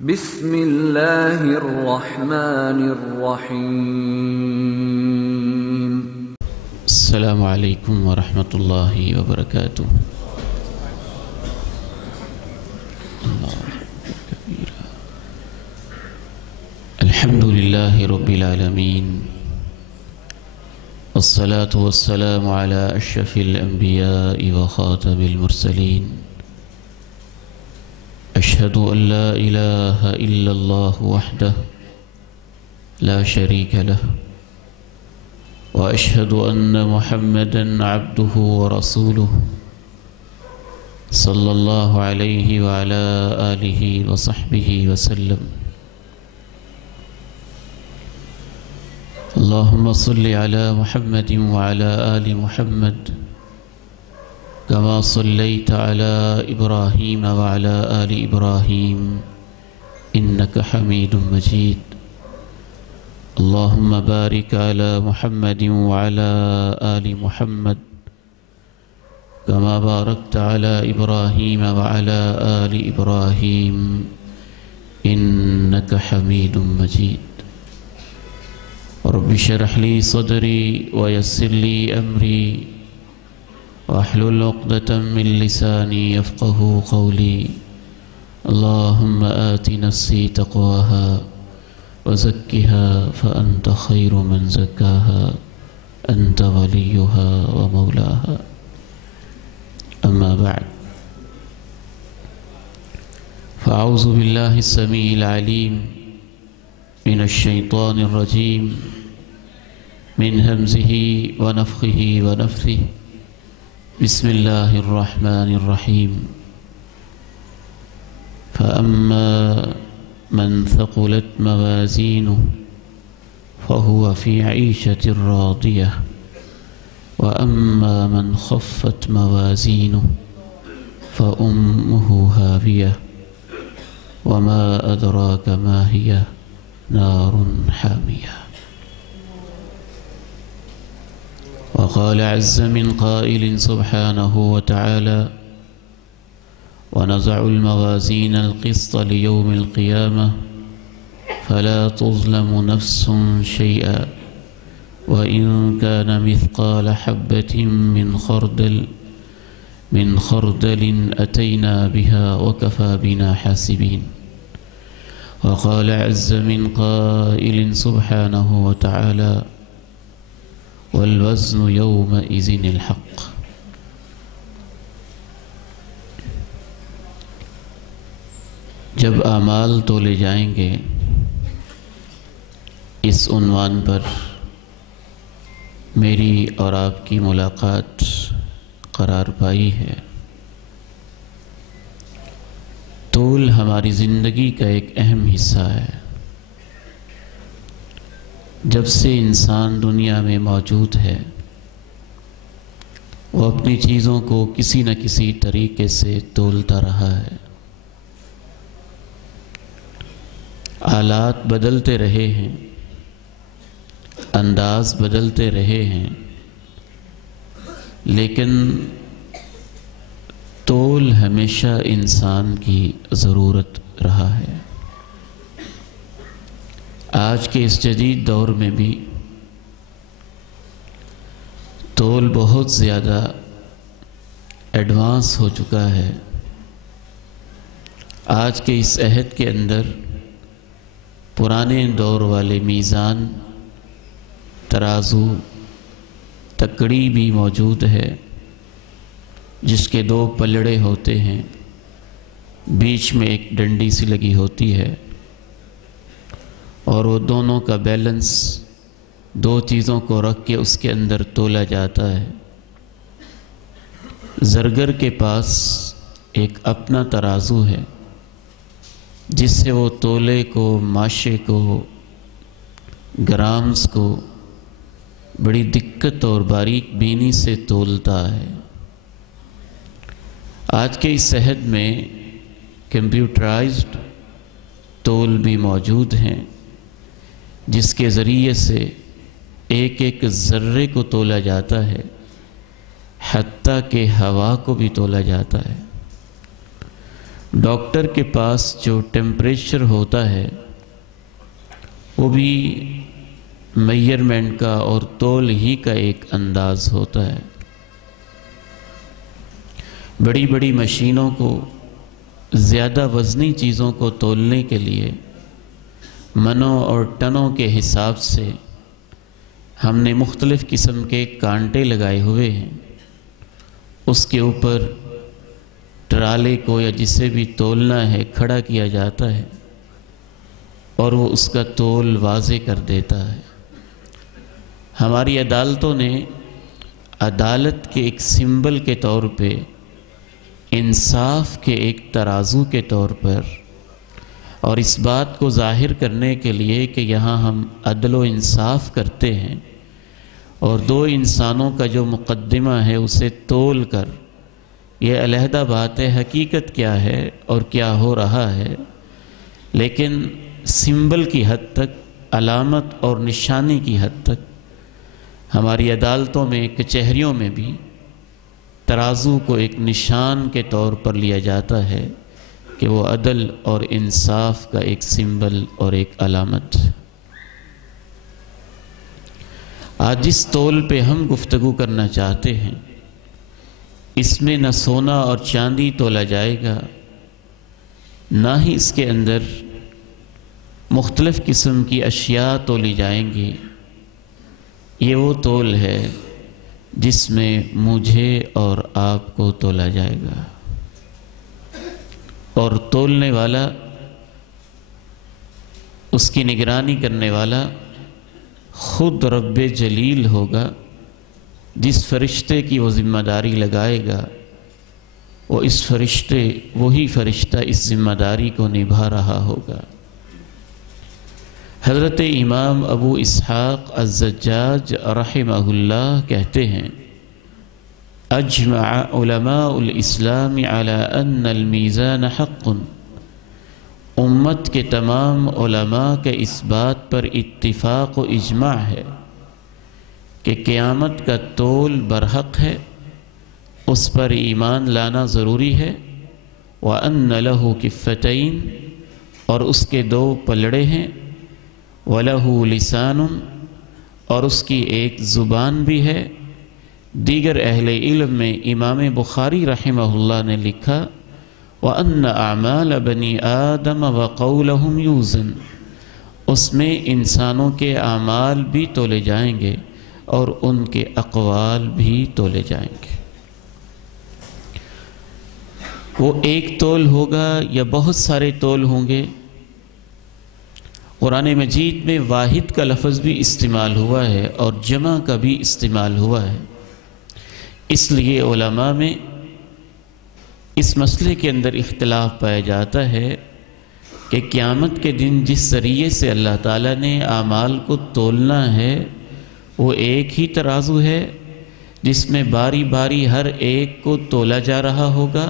بسم اللہ الرحمن الرحیم۔ السلام علیکم ورحمۃ اللہ وبرکاتہ۔ الحمد للہ رب العالمین، والصلاة والسلام على اشرف الانبیاء وخاتم المرسلین، اشہد ان لا الہ الا اللہ وحدہ لا شریک لہ، واشہد ان محمدا عبدہ ورسولہ صلی اللہ علیہ وعلى آلہ وصحبہ وسلم۔ اللہم صل علی محمد وعلى آل محمد كما صليت على إبراهيم وعلى آل إبراهيم إنك حميد مجيد۔ اللهم بارك على محمد وعلى آل محمد كما باركت على إبراهيم وعلى آل إبراهيم إنك حميد مجيد۔ رب اشرح لي صدري ويسر لي أمري واحلل عقدة من لساني يفقهوا قولي۔ اللهم آت نفسي تقواها وزكها فأنت خير من زكاها أنت وليها ومولاها، أما بعد، فأعوذ بالله السميع العليم من الشيطان الرجيم، من همزه ونفخه ونفثه، بسم الله الرحمن الرحيم۔ فأما من ثقلت موازينه فهو في عيشة راضية، وأما من خفت موازينه فأمه هاوية، وما أدراك ما هي نار حامية۔ وقال عز من قائل سبحانه وتعالى: ونضع الموازين القسط ليوم القيامة فلا تظلم نفس شيئا وإن كان مثقال حبة من خردل أتينا بها وكفى بنا حاسبين۔ وقال عز من قائل سبحانه وتعالى: والوزن يومئذ الحق۔ جب اعمال تولے جائیں گے، اس عنوان پر میری اور آپ کی ملاقات قرار پائی ہے۔ تول ہماری زندگی کا ایک اہم حصہ ہے۔ جب سے انسان دنیا میں موجود ہے، وہ اپنی چیزوں کو کسی نہ کسی طریقے سے تولتا رہا ہے۔ آلات بدلتے رہے ہیں، انداز بدلتے رہے ہیں، لیکن تول ہمیشہ انسان کی ضرورت رہا ہے۔ آج کے اس جدید دور میں بھی تول بہت زیادہ ایڈوانس ہو چکا ہے۔ آج کے اس عہد کے اندر پرانے دور والے میزان، ترازو، تکڑی بھی موجود ہے، جس کے دو پلڑے ہوتے ہیں، بیچ میں ایک ڈنڈی سی لگی ہوتی ہے، اور وہ دونوں کا بیلنس دو چیزوں کو رکھ کے اس کے اندر تولا جاتا ہے۔ زرگر کے پاس ایک اپنا ترازو ہے، جس سے وہ تولے کو، ماشے کو، گرامز کو بڑی دقت اور باریک بینی سے تولتا ہے۔ آج کے اس عہد میں کمپیوٹرائزڈ تول بھی موجود ہیں، جس کے ذریعے سے ایک ایک ذرے کو تولا جاتا ہے، حتیٰ کہ ہوا کو بھی تولا جاتا ہے۔ ڈاکٹر کے پاس جو ٹیمپریچر ہوتا ہے وہ بھی میئرمنٹ کا اور تول ہی کا ایک انداز ہوتا ہے۔ بڑی بڑی مشینوں کو، زیادہ وزنی چیزوں کو تولنے کے لیے منوں اور ٹنوں کے حساب سے ہم نے مختلف قسم کے کانٹے لگائے ہوئے ہیں۔ اس کے اوپر ٹرالے کو یا جسے بھی تولنا ہے کھڑا کیا جاتا ہے اور وہ اس کا تول واضح کر دیتا ہے۔ ہماری عدالتوں نے عدالت کے ایک سمبل کے طور پہ، انصاف کے ایک ترازو کے طور پر، اور اس بات کو ظاہر کرنے کے لیے کہ یہاں ہم عدل و انصاف کرتے ہیں اور دو انسانوں کا جو مقدمہ ہے اسے تول کر، یہ علیحدہ بات ہے حقیقت کیا ہے اور کیا ہو رہا ہے، لیکن سمبل کی حد تک، علامت اور نشانی کی حد تک ہماری عدالتوں میں، کچہریوں میں بھی ترازو کو ایک نشان کے طور پر لیا جاتا ہے کہ وہ عدل اور انصاف کا ایک سمبل اور ایک علامت۔ آج جس تول پہ ہم گفتگو کرنا چاہتے ہیں، اس میں نہ سونا اور چاندی تولا جائے گا، نہ ہی اس کے اندر مختلف قسم کی اشیاء تولی جائیں گی۔ یہ وہ تول ہے جس میں مجھے اور آپ کو تولا جائے گا، اور تولنے والا، اس کی نگرانی کرنے والا خود رب جلیل ہوگا۔ جس فرشتے کی وہ ذمہ داری لگائے گا، وہی فرشتہ اس ذمہ داری کو نبھا رہا ہوگا۔ حضرت امام ابو اسحاق الزجاج رحمہ اللہ کہتے ہیں، اجمع علماء الاسلام على ان المیزان حق۔ امت کے تمام علماء کے اس بات پر اتفاق و اجماع ہے کہ قیامت کا تول برحق ہے، اس پر ایمان لانا ضروری ہے۔ وَأَنَّ لَهُ كِفَّتَيْن، اور اس کے دو پلڑے ہیں، وَلَهُ لِسَانٌ، اور اس کی ایک زبان بھی ہے۔ دیگر اہل علم میں امام بخاری رحمہ اللہ نے لکھا، وَأَنَّ أَعْمَالَ بَنِي آدَمَ وَقَوْلَهُمْ يُوزَنُ، اس میں انسانوں کے اعمال بھی تولے جائیں گے اور ان کے اقوال بھی تولے جائیں گے۔ وہ ایک تول ہوگا یا بہت سارے تول ہوں گے؟ قرآن مجید میں واحد کا لفظ بھی استعمال ہوا ہے اور جمع کا بھی استعمال ہوا ہے۔ اس لیے علماء میں اس مسئلے کے اندر اختلاف پایا جاتا ہے کہ قیامت کے دن جس ذریعے سے اللہ تعالیٰ نے اعمال کو تولنا ہے وہ ایک ہی ترازو ہے جس میں باری باری ہر ایک کو تولا جا رہا ہوگا،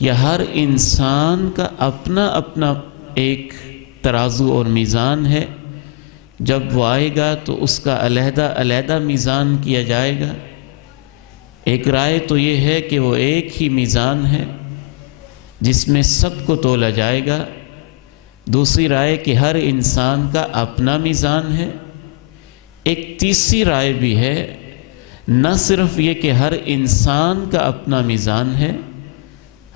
یا ہر انسان کا اپنا اپنا ایک ترازو اور میزان ہے؟ جب وہ آئے گا تو اس کا علیحدہ علیحدہ میزان کیا جائے گا۔ ایک رائے تو یہ ہے کہ وہ ایک ہی میزان ہے جس میں سب کو تولا جائے گا۔ دوسری رائے کہ ہر انسان کا اپنا میزان ہے۔ ایک تیسری رائے بھی ہے، نہ صرف یہ کہ ہر انسان کا اپنا میزان ہے،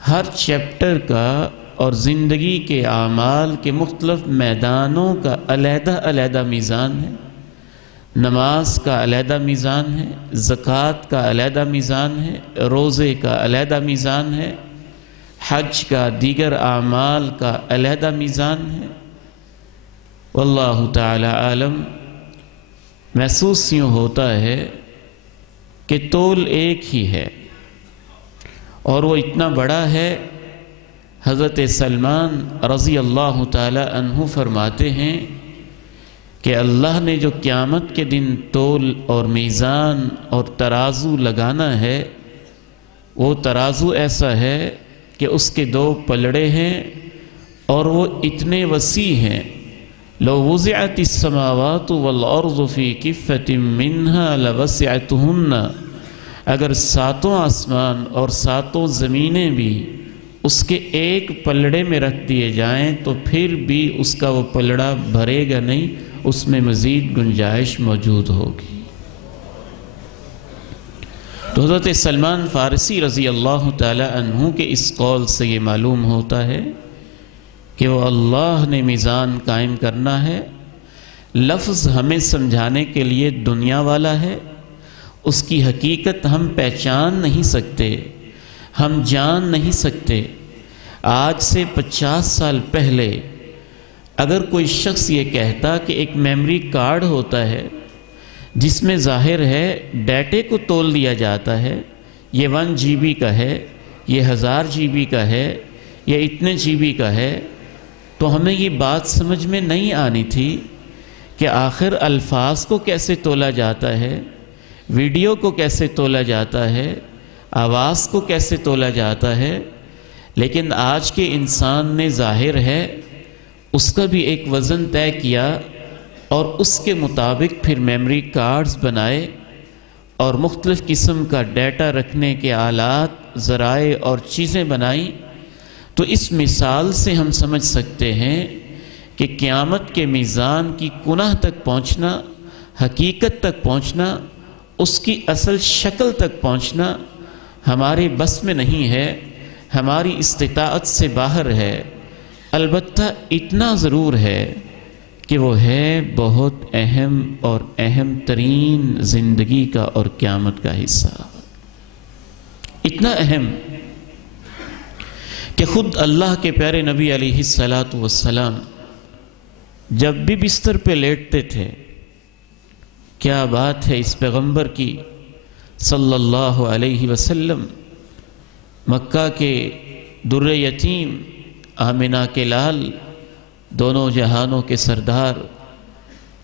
ہر چیپٹر کا اور زندگی کے اعمال کے مختلف میدانوں کا علیحدہ علیحدہ میزان ہے۔ نماز کا علیحدہ میزان ہے، زکوٰۃ کا علیحدہ میزان ہے، روزے کا علیحدہ میزان ہے، حج کا، دیگر اعمال کا علیحدہ میزان ہے۔ واللہ تعالی عالم۔ محسوس یوں ہوتا ہے کہ تول ایک ہی ہے اور وہ اتنا بڑا ہے۔ حضرت سلمان رضی اللہ تعالی عنہ فرماتے ہیں کہ اللہ نے جو قیامت کے دن تول اور میزان اور ترازو لگانا ہے، وہ ترازو ایسا ہے کہ اس کے دو پلڑے ہیں اور وہ اتنے وسیع ہیں۔ لو وضعت السماوات والارض فی کفۃ منها لوسعتهن، اگر ساتوں آسمان اور ساتوں زمینیں بھی اس کے ایک پلڑے میں رکھ دیے جائیں تو پھر بھی اس کا وہ پلڑا بھرے گا نہیں، اس میں مزید گنجائش موجود ہوگی۔ تو حضرت سلمان فارسی رضی اللہ تعالی عنہ کے اس قول سے یہ معلوم ہوتا ہے کہ وہ اللہ نے میزان قائم کرنا ہے۔ لفظ ہمیں سمجھانے کے لیے دنیا والا ہے، اس کی حقیقت ہم پہچان نہیں سکتے، ہم جان نہیں سکتے۔ آج سے 50 سال پہلے اگر کوئی شخص یہ کہتا کہ ایک میموری کارڈ ہوتا ہے جس میں ظاہر ہے ڈیٹے کو تول دیا جاتا ہے، یہ 1 GB کا ہے، یہ 1000 GB کا ہے، یہ اتنے GB کا ہے، تو ہمیں یہ بات سمجھ میں نہیں آنی تھی کہ آخر الفاظ کو کیسے تولا جاتا ہے، ویڈیو کو کیسے تولا جاتا ہے، آواز کو کیسے تولا جاتا ہے۔ لیکن آج کے انسان نے ظاہر ہے اس کا بھی ایک وزن طے کیا اور اس کے مطابق پھر میموری کارڈز بنائے اور مختلف قسم کا ڈیٹا رکھنے کے آلات، ذرائع اور چیزیں بنائیں۔ تو اس مثال سے ہم سمجھ سکتے ہیں کہ قیامت کے میزان کی کنہ تک پہنچنا، حقیقت تک پہنچنا، اس کی اصل شکل تک پہنچنا ہمارے بس میں نہیں ہے، ہماری استطاعت سے باہر ہے۔ البتہ اتنا ضرور ہے کہ وہ ہے بہت اہم اور اہم ترین زندگی کا اور قیامت کا حصہ، اتنا اہم کہ خود اللہ کے پیارے نبی علیہ الصلاۃ والسلام جب بھی بستر پہ لیٹتے تھے، کیا بات ہے اس پیغمبر کی صلی اللہ علیہ وسلم، مکہ کے در یتیم، آمنہ کے لال، دونوں جہانوں کے سردار،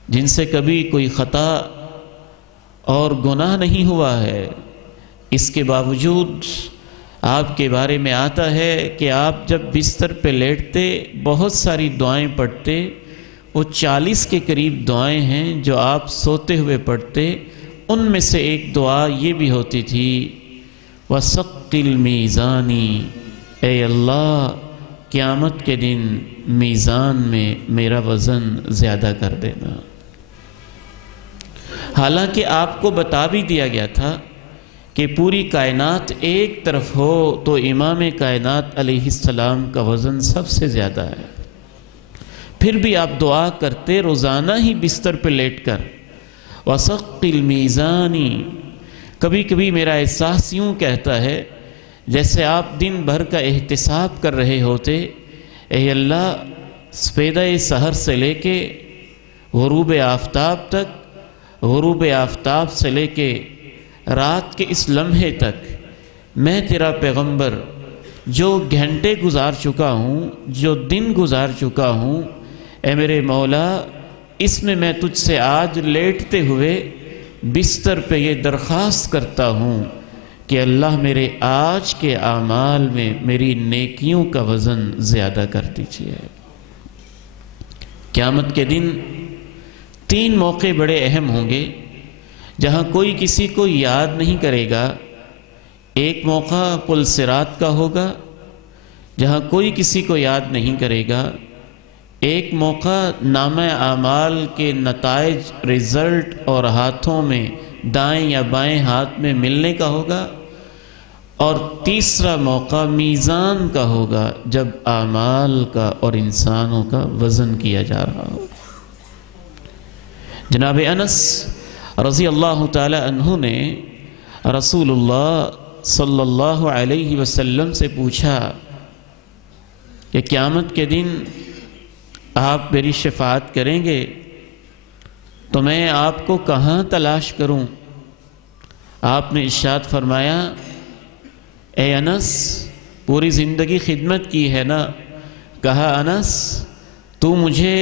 جن سے کبھی کوئی خطا اور گناہ نہیں ہوا ہے، اس کے باوجود آپ کے بارے میں آتا ہے کہ آپ جب بستر پہ لیٹتے بہت ساری دعائیں پڑھتے۔ وہ 40 کے قریب دعائیں ہیں جو آپ سوتے ہوئے پڑھتے۔ ان میں سے ایک دعا یہ بھی ہوتی تھی، وَثَقِّلْ مِيزَانِي، اے اللہ قیامت کے دن میزان میں میرا وزن زیادہ کر دینا۔ حالانکہ آپ کو بتا بھی دیا گیا تھا کہ پوری کائنات ایک طرف ہو تو امام کائنات علیہ السلام کا وزن سب سے زیادہ ہے، پھر بھی آپ دعا کرتے روزانہ ہی بستر پہ لیٹ کر، وَثَقِّلْ مِيزَانِي۔ کبھی کبھی میرا احساس یوں کہتا ہے جیسے آپ دن بھر کا احتساب کر رہے ہوتے، اے اللہ سپیدہ سحر سے لے کے غروب آفتاب تک، غروب آفتاب سے لے کے رات کے اس لمحے تک میں تیرا پیغمبر جو گھنٹے گزار چکا ہوں، جو دن گزار چکا ہوں، اے میرے مولا اس میں تجھ سے آج لیٹتے ہوئے بستر پہ یہ درخواست کرتا ہوں کہ اللہ میرے آج کے اعمال میں میری نیکیوں کا وزن زیادہ کر دیجیے۔ قیامت کے دن 3 موقع بڑے اہم ہوں گے جہاں کوئی کسی کو یاد نہیں کرے گا۔ ایک موقع پل صراط کا ہوگا جہاں کوئی کسی کو یاد نہیں کرے گا۔ ایک موقع نامہ اعمال کے نتائج، رزلٹ اور ہاتھوں میں دائیں یا بائیں ہاتھ میں ملنے کا ہوگا، اور تیسرا موقع میزان کا ہوگا جب اعمال کا اور انسانوں کا وزن کیا جا رہا ہو۔ جناب انس رضی اللہ تعالی عنہ نے رسول اللہ صلی اللہ علیہ وسلم سے پوچھا کہ قیامت کے دن آپ میری شفاعت کریں گے تو میں آپ کو کہاں تلاش کروں؟ آپ نے ارشاد فرمایا، اے انس پوری زندگی خدمت کی ہے نا؟ کہا انس تو مجھے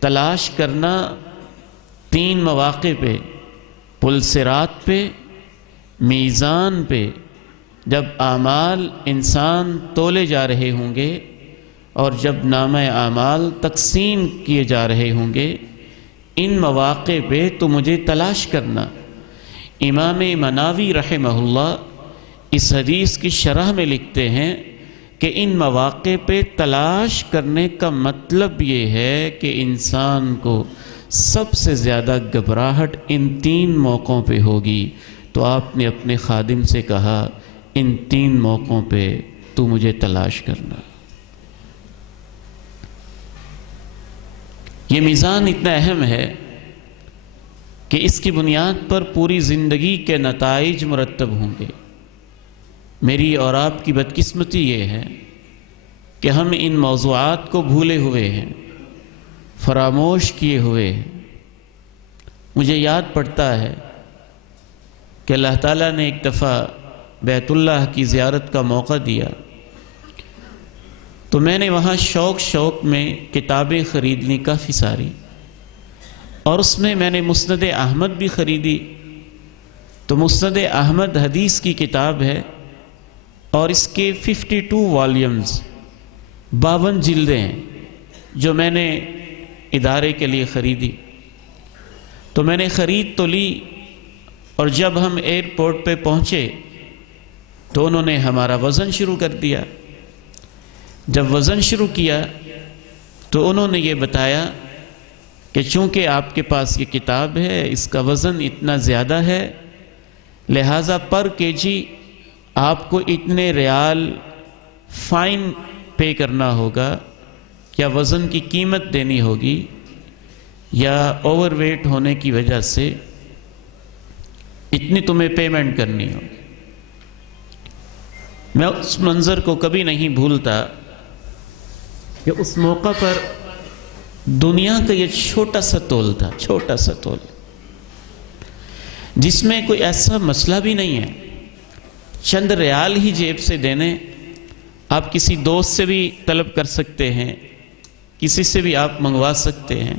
تلاش کرنا 3 مواقع پہ، پل صراط پہ، میزان پہ، جب اعمال انسان تولے جا رہے ہوں گے اور جب نامہ اعمال تقسیم کیے جا رہے ہوں گے، ان مواقع پہ تو مجھے تلاش کرنا۔ امام مناوی رحمہ اللہ اس حدیث کی شرح میں لکھتے ہیں کہ ان مواقع پہ تلاش کرنے کا مطلب یہ ہے کہ انسان کو سب سے زیادہ گھبراہٹ ان 3 موقعوں پہ ہوگی. تو آپ نے اپنے خادم سے کہا ان 3 موقعوں پہ تو مجھے تلاش کرنا. یہ میزان اتنا اہم ہے کہ اس کی بنیاد پر پوری زندگی کے نتائج مرتب ہوں گے. میری اور آپ کی بدقسمتی یہ ہے کہ ہم ان موضوعات کو بھولے ہوئے ہیں، فراموش کیے ہوئے ہیں. مجھے یاد پڑتا ہے کہ اللہ تعالیٰ نے ایک دفعہ بیت اللہ کی زیارت کا موقع دیا تو میں نے وہاں شوق میں کتابیں خرید لیں کافی ساری، اور اس میں نے مسند احمد بھی خریدی. تو مسند احمد حدیث کی کتاب ہے اور اس کے 52 والیومز 52 جلدیں ہیں جو میں نے ادارے کے لیے خریدی. تو میں نے خرید تو لی، اور جب ہم ایئرپورٹ پہ پہنچے تو انہوں نے ہمارا وزن شروع کر دیا. جب وزن شروع کیا تو انہوں نے یہ بتایا کہ چونکہ آپ کے پاس یہ کتاب ہے اس کا وزن اتنا زیادہ ہے، لہٰذا پر کیجی آپ کو اتنے ریال فائن پے کرنا ہوگا، یا وزن کی قیمت دینی ہوگی، یا اوور ویٹ ہونے کی وجہ سے اتنی تمہیں پیمنٹ کرنی ہوگی. میں اس منظر کو کبھی نہیں بھولتا کہ اس موقع پر دنیا کا یہ چھوٹا سا تول تھا، چھوٹا سا تول، جس میں کوئی ایسا مسئلہ بھی نہیں ہے. چند ریال ہی جیب سے دینے، آپ کسی دوست سے بھی طلب کر سکتے ہیں، کسی سے بھی آپ منگوا سکتے ہیں.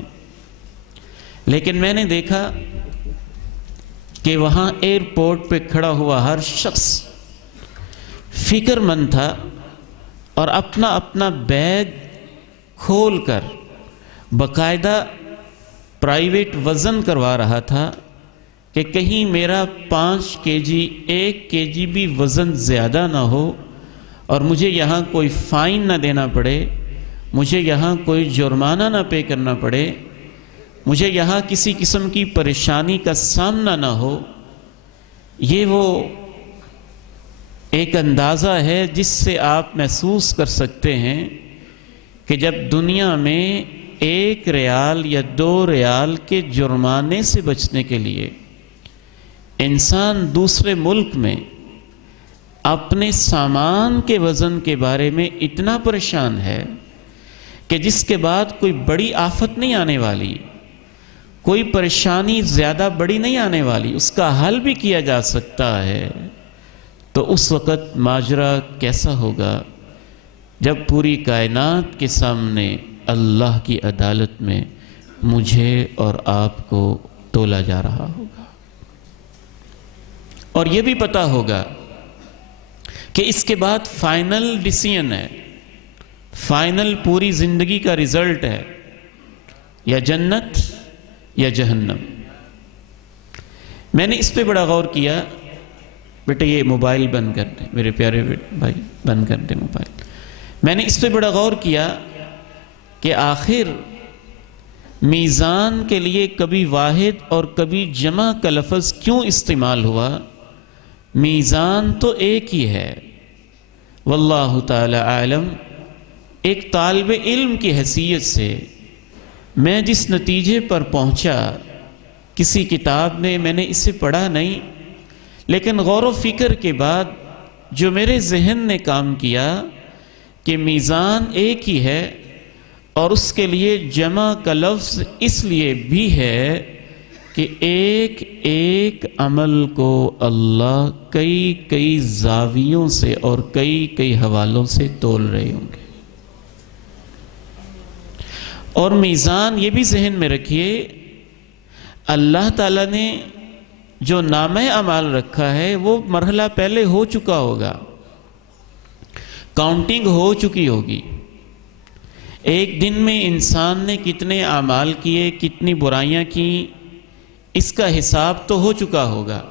لیکن میں نے دیکھا کہ وہاں ایئرپورٹ پہ کھڑا ہوا ہر شخص فکر مند تھا اور اپنا اپنا بیگ کھول کر باقاعدہ پرائیویٹ وزن کروا رہا تھا کہ کہیں میرا 5 kg 1 kg بھی وزن زیادہ نہ ہو اور مجھے یہاں کوئی فائن نہ دینا پڑے، مجھے یہاں کوئی جرمانہ نہ پے کرنا پڑے، مجھے یہاں کسی قسم کی پریشانی کا سامنا نہ ہو. یہ وہ ایک اندازہ ہے جس سے آپ محسوس کر سکتے ہیں کہ جب دنیا میں 1 ریال یا 2 ریال کے جرمانے سے بچنے کے لیے انسان دوسرے ملک میں اپنے سامان کے وزن کے بارے میں اتنا پریشان ہے کہ جس کے بعد کوئی بڑی آفت نہیں آنے والی، کوئی پریشانی زیادہ بڑی نہیں آنے والی، اس کا حل بھی کیا جا سکتا ہے، تو اس وقت ماجرا کیسا ہوگا جب پوری کائنات کے سامنے اللہ کی عدالت میں مجھے اور آپ کو تولا جا رہا ہوگا. اور یہ بھی پتہ ہوگا کہ اس کے بعد فائنل ڈیسیژن ہے، فائنل پوری زندگی کا رزلٹ ہے، یا جنت یا جہنم. میں نے اس پہ بڑا غور کیا. بیٹے یہ موبائل بند کر دیں، میرے پیارے بھائی بند کر دیں موبائل. میں نے اس پہ بڑا غور کیا کہ آخر میزان کے لیے کبھی واحد اور کبھی جمع کا لفظ کیوں استعمال ہوا؟ میزان تو ایک ہی ہے. واللہ تعالی عالم. ایک طالب علم کی حیثیت سے میں جس نتیجے پر پہنچا، کسی کتاب میں نے اسے پڑھا نہیں، لیکن غور و فکر کے بعد جو میرے ذہن نے کام کیا کہ میزان ایک ہی ہے، اور اس کے لیے جمع کا لفظ اس لیے بھی ہے کہ ایک ایک عمل کو اللہ کئی کئی زاویوں سے اور کئی کئی حوالوں سے تول رہے ہوں گے. اور میزان یہ بھی ذہن میں رکھیے، اللہ تعالیٰ نے جو نامہ اعمال رکھا ہے وہ مرحلہ پہلے ہو چکا ہوگا، کاؤنٹنگ ہو چکی ہوگی. ایک دن میں انسان نے کتنے اعمال کیے، کتنی برائیاں کی، اس کا حساب تو ہو چکا ہوگا.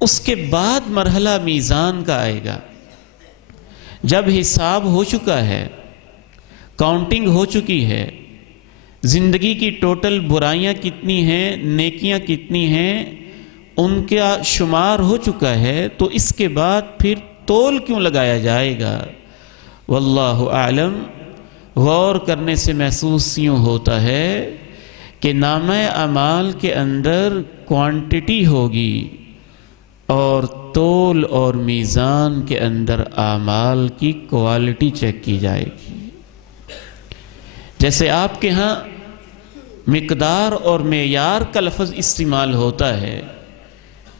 اس کے بعد مرحلہ میزان کا آئے گا. جب حساب ہو چکا ہے، کاؤنٹنگ ہو چکی ہے، زندگی کی ٹوٹل برائیاں کتنی ہیں، نیکیاں کتنی ہیں، ان کا شمار ہو چکا ہے، تو اس کے بعد پھر تول کیوں لگایا جائے گا؟ واللہ اعلم۔ غور کرنے سے محسوس یوں ہوتا ہے کہ نامہ اعمال کے اندر کوانٹٹی ہوگی اور تول اور میزان کے اندر اعمال کی کوالٹی چیک کی جائے گی۔ جیسے آپ کے ہاں مقدار اور معیار کا لفظ استعمال ہوتا ہے،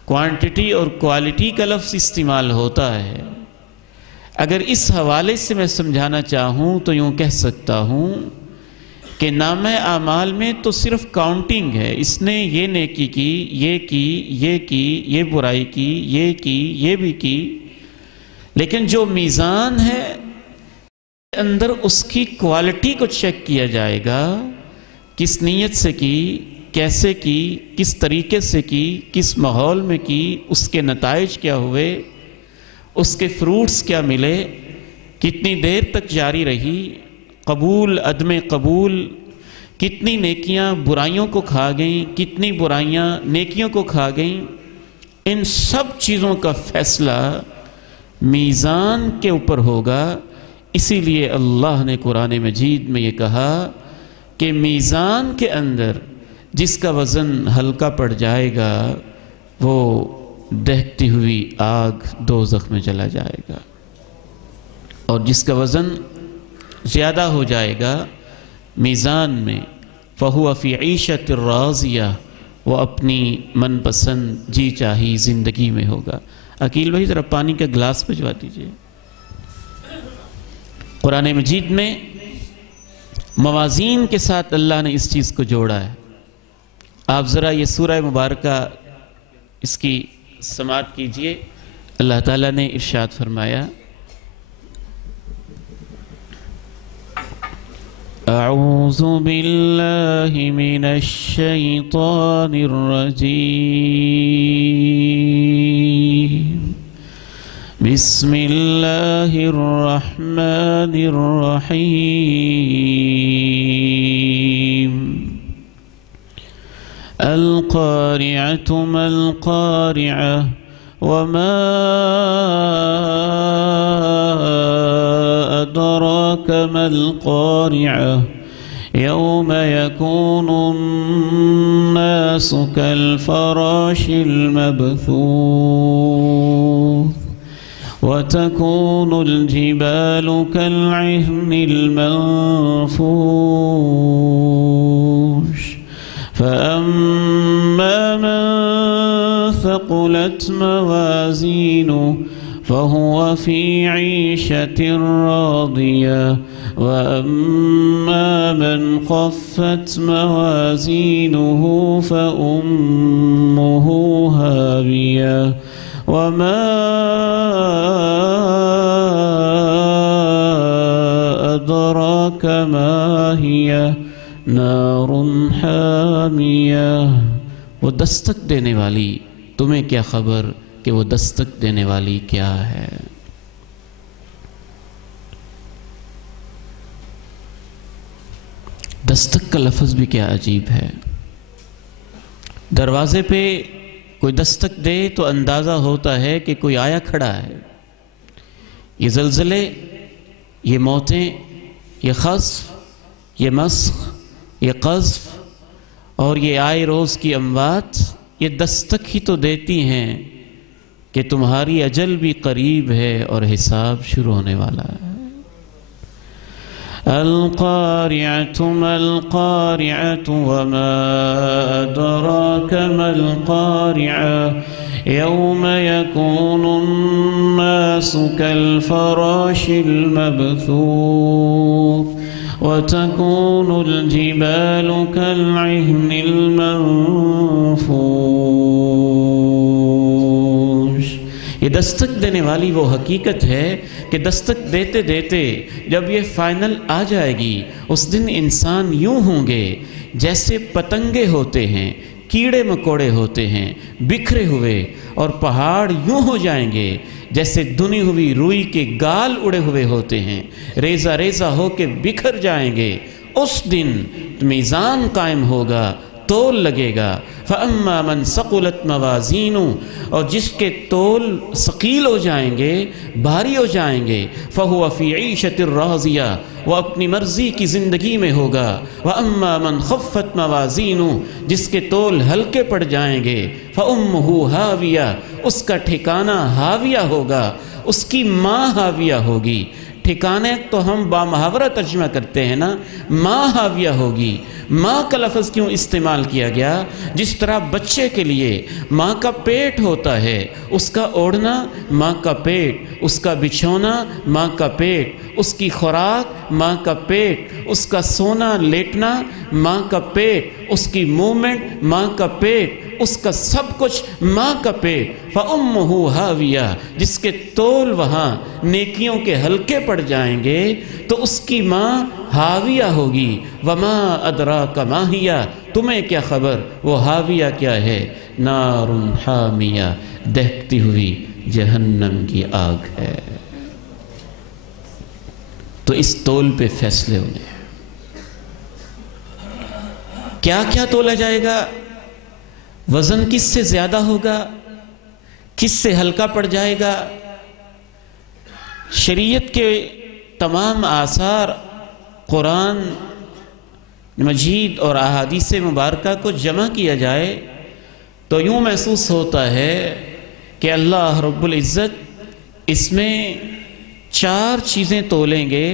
کوانٹٹی اور کوالٹی کا لفظ استعمال ہوتا ہے، اگر اس حوالے سے میں سمجھانا چاہوں تو یوں کہہ سکتا ہوں کہ نامہ اعمال میں تو صرف کاؤنٹنگ ہے، اس نے یہ نیکی کی، یہ کی، یہ کی، یہ برائی کی، یہ بھی کی، لیکن جو میزان ہے اندر اس کی کوالٹی کو چیک کیا جائے گا، کس نیت سے کی، کیسے کی، کس طریقے سے کی، کس ماحول میں کی، اس کے نتائج کیا ہوئے، اس کے فروٹس کیا ملے، کتنی دیر تک جاری رہی، قبول عدم قبول، کتنی نیکیاں برائیوں کو کھا گئیں، کتنی برائیاں نیکیوں کو کھا گئیں، ان سب چیزوں کا فیصلہ میزان کے اوپر ہوگا۔ اسی لیے اللہ نے قرآن مجید میں یہ کہا کہ میزان کے اندر جس کا وزن ہلکا پڑ جائے گا وہ دہتی ہوئی آگ دوزخ میں چلا جائے گا، اور جس کا وزن زیادہ ہو جائے گا میزان میں فَهُوَ فِي عِيشَةٍ رَاضِيَةٍ، وہ اپنی من پسند جی چاہی زندگی میں ہوگا۔ عقیل بھائی ذرا پانی کا گلاس بھجوا دیجئے۔ قرآن مجید میں موازین کے ساتھ اللہ نے اس چیز کو جوڑا ہے۔ آپ ذرا یہ سورہ مبارکہ اس کی سماعت کیجئے۔ اللہ تعالیٰ نے ارشاد فرمایا، اعوذ باللہ من الشیطان الرجیم، بسم اللہ الرحمن الرحیم، القارعة ما القارعة وما أدراك ما القارعة يوم يكون الناس كالفراش المبثوث وتكون الجبال كالعهن المنفوش فأما من ثقلت موازينه فهو في عيشة راضية وأما من خفت موازينه فأمه هاوية وما أدراك ما هي نار حامیہ۔ وہ دستک دینے والی، تمہیں کیا خبر کہ وہ دستک دینے والی کیا ہے؟ دستک کا لفظ بھی کیا عجیب ہے۔ دروازے پہ کوئی دستک دے تو اندازہ ہوتا ہے کہ کوئی آیا کھڑا ہے۔ یہ زلزلے، یہ موتیں، یہ خسف، یہ مسخ، یہ قذف اور یہ آئے روز کی اموات، یہ دستک ہی تو دیتی ہیں کہ تمہاری اجل بھی قریب ہے اور حساب شروع ہونے والا ہے۔ القارعة ما القارعة وما أدراك ما القارعة يوم يكون الناس كالفراش المبثوث وتكون الجبال كالعهن المنفوش۔ یہ دستک دینے والی وہ حقیقت ہے کہ دستک دیتے دیتے جب یہ فائنل آ جائے گی، اس دن انسان یوں ہوں گے جیسے پتنگے ہوتے ہیں، کیڑے مکوڑے ہوتے ہیں بکھرے ہوئے، اور پہاڑ یوں ہو جائیں گے جیسے دھنی ہوئی روئی کے گال اڑے ہوئے ہوتے ہیں، ریزہ ریزہ ہو کے بکھر جائیں گے۔ اس دن میزان قائم ہوگا، تول لگے گا۔ فَأَمَّا مَنْ ثَقُلَتْ مَوَازِينُهُ، اور جس کے تول ثقیل ہو جائیں گے، بھاری ہو جائیں گے، فَهُوَ فِي عِيشَةٍ رَاضِيَةٍ، وہ اپنی مرضی کی زندگی میں ہوگا۔ وَأَمَّا مَنْ خَفَّتْ مَوَازِينُهُ، جس کے تول ہلکے پڑ جائیں گے، فَأُمُّهُ هَاوِيَةٌ، اس کا ٹھکانہ ہاویہ ہوگا، اس کی ماں ہاویہ ہوگی۔ ٹھکانے تو ہم بامحاورہ ترجمہ کرتے ہیں نا، ماں ہاویہ ہوگی۔ ماں کا لفظ کیوں استعمال کیا گیا؟ جس طرح بچے کے لیے ماں کا پیٹ ہوتا ہے، اس کا اوڑھنا ماں کا پیٹ، اس کا بچھونا ماں کا پیٹ، اس کی خوراک ماں کا پیٹ، اس کا سونا لیٹنا ماں کا پیٹ، اس کی موومنٹ ماں کا پیٹ، اس کا سب کچھ ماں کا پیٹ۔ فَأُمُّهُ هَاوِيَةٌ، جس کے تول وہاں نیکیوں کے ہلکے پڑ جائیں گے تو اس کی ماں ہاویہ ہوگی۔ وَمَا أَدْرَاكَ مَا هِيَ، تمہیں کیا خبر وہ ہاویہ کیا ہے؟ نَارٌ حَامِيَةٌ، دہتی ہوئی جہنم کی آگ ہے۔ تو اس تول پہ فیصلے ہونے ہیں۔ کیا کیا تولا جائے گا؟ وزن کس سے زیادہ ہوگا، کس سے ہلکا پڑ جائے گا؟ شریعت کے تمام آثار، قرآن مجید اور احادیث مبارکہ کو جمع کیا جائے تو یوں محسوس ہوتا ہے کہ اللہ رب العزت اس میں 4 چیزیں تولیں گے،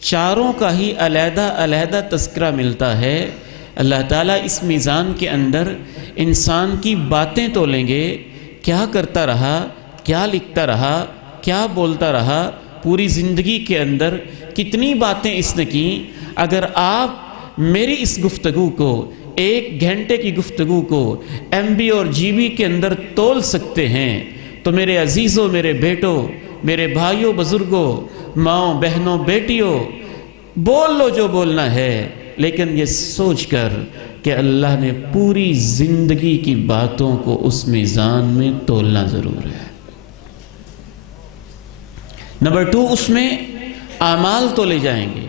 چاروں کا ہی علیحدہ علیحدہ تذکرہ ملتا ہے۔ اللہ تعالیٰ اس میزان کے اندر انسان کی باتیں تولیں گے، کیا کرتا رہا، کیا لکھتا رہا، کیا بولتا رہا، پوری زندگی کے اندر کتنی باتیں اس نے کی۔ اگر آپ میری اس گفتگو کو، 1 گھنٹے کی گفتگو کو MB اور GB کے اندر تول سکتے ہیں تو میرے عزیزوں، میرے بیٹوں، میرے بھائیوں بزرگوں، ماؤں بہنوں بیٹیوں، بول لو جو بولنا ہے، لیکن یہ سوچ کر کہ اللہ نے پوری زندگی کی باتوں کو اس میزان میں تولنا ضرور ہے۔ نمبر 2، اس میں اعمال تولے جائیں گے۔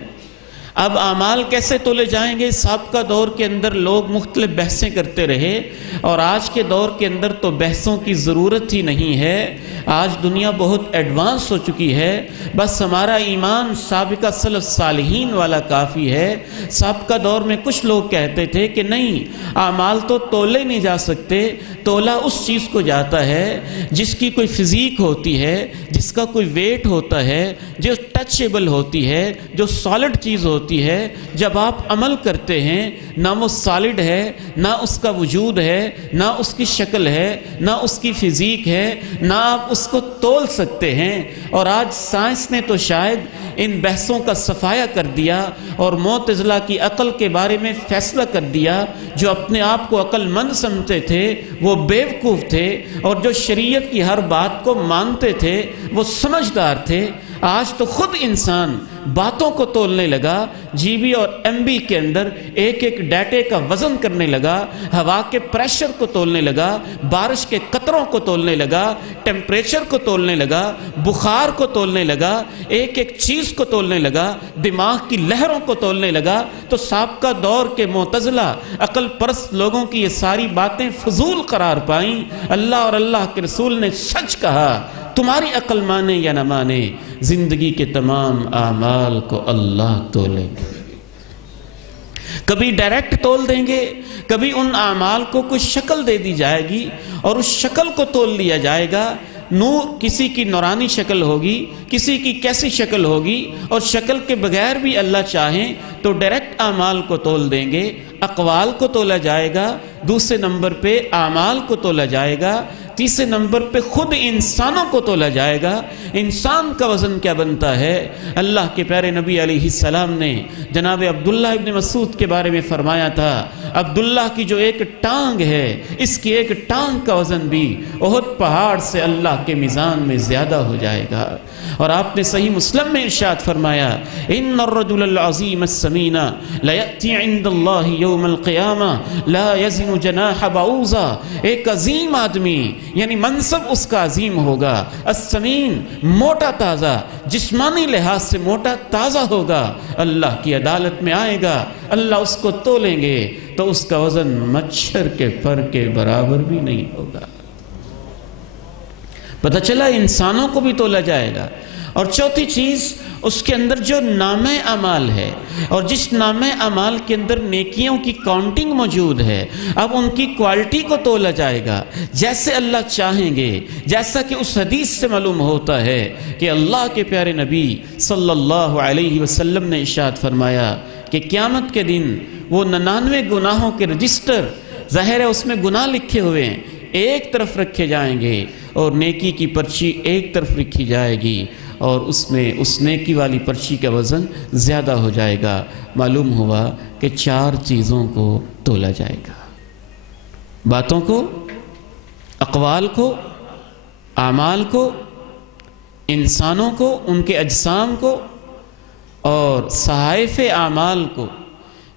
اب اعمال کیسے تولے جائیں گے؟ سابقہ دور کے اندر لوگ مختلف بحثیں کرتے رہے، اور آج کے دور کے اندر تو بحثوں کی ضرورت ہی نہیں ہے۔ آج دنیا بہت ایڈوانس ہو چکی ہے، بس ہمارا ایمان سابقہ سلف صالحین والا کافی ہے۔ سابقہ دور میں کچھ لوگ کہتے تھے کہ نہیں، اعمال تو تولے نہیں جا سکتے، تولا اس چیز کو جاتا ہے جس کی کوئی فزیک ہوتی ہے، جس کا کوئی ویٹ ہوتا ہے، جو ٹچیبل ہوتی ہے، جو سالڈ چیز ہوتی ہے۔ جب آپ عمل کرتے ہیں، نہ وہ سالڈ ہے، نہ اس کا وجود ہے، نہ اس کی شکل ہے، نہ اس کی فزیک ہے، نہ آپ اس کو تول سکتے ہیں۔ اور آج سائنس نے تو شاید ان بحثوں کا صفایا کر دیا اور معتزلہ کی عقل کے بارے میں فیصلہ کر دیا۔ جو اپنے آپ کو عقل مند سمجھتے تھے وہ بیوقوف تھے، اور جو شریعت کی ہر بات کو مانتے تھے وہ سمجھدار تھے۔ آج تو خود انسان باتوں کو تولنے لگا، GB اور MB کے اندر ایک ایک ڈیٹے کا وزن کرنے لگا، ہوا کے پریشر کو تولنے لگا، بارش کے قطروں کو تولنے لگا، ٹیمپریچر کو تولنے لگا، بخار کو تولنے لگا، ایک ایک چیز کو تولنے لگا، دماغ کی لہروں کو تولنے لگا۔ تو سابقہ دور کے معتزلہ عقل پرست لوگوں کی یہ ساری باتیں فضول قرار پائیں۔ اللہ اور اللہ کے رسول نے سچ کہا، تمہاری عقل مانے یا نہ مانے، زندگی کے تمام اعمال کو اللہ تولے گے۔ کبھی ڈائریکٹ تول دیں گے، کبھی ان اعمال کو کوئی شکل دے دی جائے گی اور اس شکل کو تول لیا جائے گا۔ نور کسی کی نورانی شکل ہوگی، کسی کی کیسی شکل ہوگی، اور شکل کے بغیر بھی اللہ چاہیں تو ڈائریکٹ اعمال کو تول دیں گے۔ اقوال کو تولا جائے گا، دوسرے نمبر پہ اعمال کو تولا جائے گا، تیسرے نمبر پہ خود انسانوں کو تولا جائے گا۔ انسان کا وزن کیا بنتا ہے؟ اللہ کے پیارے نبی علیہ السلام نے جناب عبداللہ ابن مسعود کے بارے میں فرمایا تھا، عبداللہ کی جو ایک ٹانگ ہے، اس کی ایک ٹانگ کا وزن بھی احد پہاڑ سے اللہ کے میزان میں زیادہ ہو جائے گا۔ اور آپ نے صحیح مسلم میں ارشاد فرمایا، ان الرجل العظیم السمین لیأتی عند اللہ یوم القیامہ لا یزن جناح بعوضہ، ایک عظیم آدمی یعنی منصب اس کا عظیم ہوگا، السمین موٹا تازہ، جسمانی لحاظ سے موٹا تازہ ہوگا، اللہ کی عدالت میں آئے گا، اللہ اس کو تولیں گے تو اس کا وزن مچھر کے پر کے برابر بھی نہیں ہوگا۔ پتہ چلا انسانوں کو بھی تولا جائے گا۔ اور چوتھی چیز، اس کے اندر جو نامہ اعمال ہے، اور جس نامہ اعمال کے اندر نیکیوں کی کاؤنٹنگ موجود ہے، اب ان کی کوالٹی کو تولا جائے گا جیسے اللہ چاہیں گے، جیسا کہ اس حدیث سے معلوم ہوتا ہے کہ اللہ کے پیارے نبی صلی اللہ علیہ وسلم نے ارشاد فرمایا کہ قیامت کے دن وہ 99 گناہوں کے رجسٹر، ظاہر ہے اس میں گناہ لکھے ہوئے ہیں، ایک طرف رکھے جائیں گے اور نیکی کی پرچی ایک طرف رکھی جائے گی، اور اس میں اس نیکی والی پرچی کا وزن زیادہ ہو جائے گا۔ معلوم ہوا کہ 4 چیزوں کو تولا جائے گا، باتوں کو، اقوال کو، اعمال کو، انسانوں کو، ان کے اجسام کو، اور صحائف اعمال کو،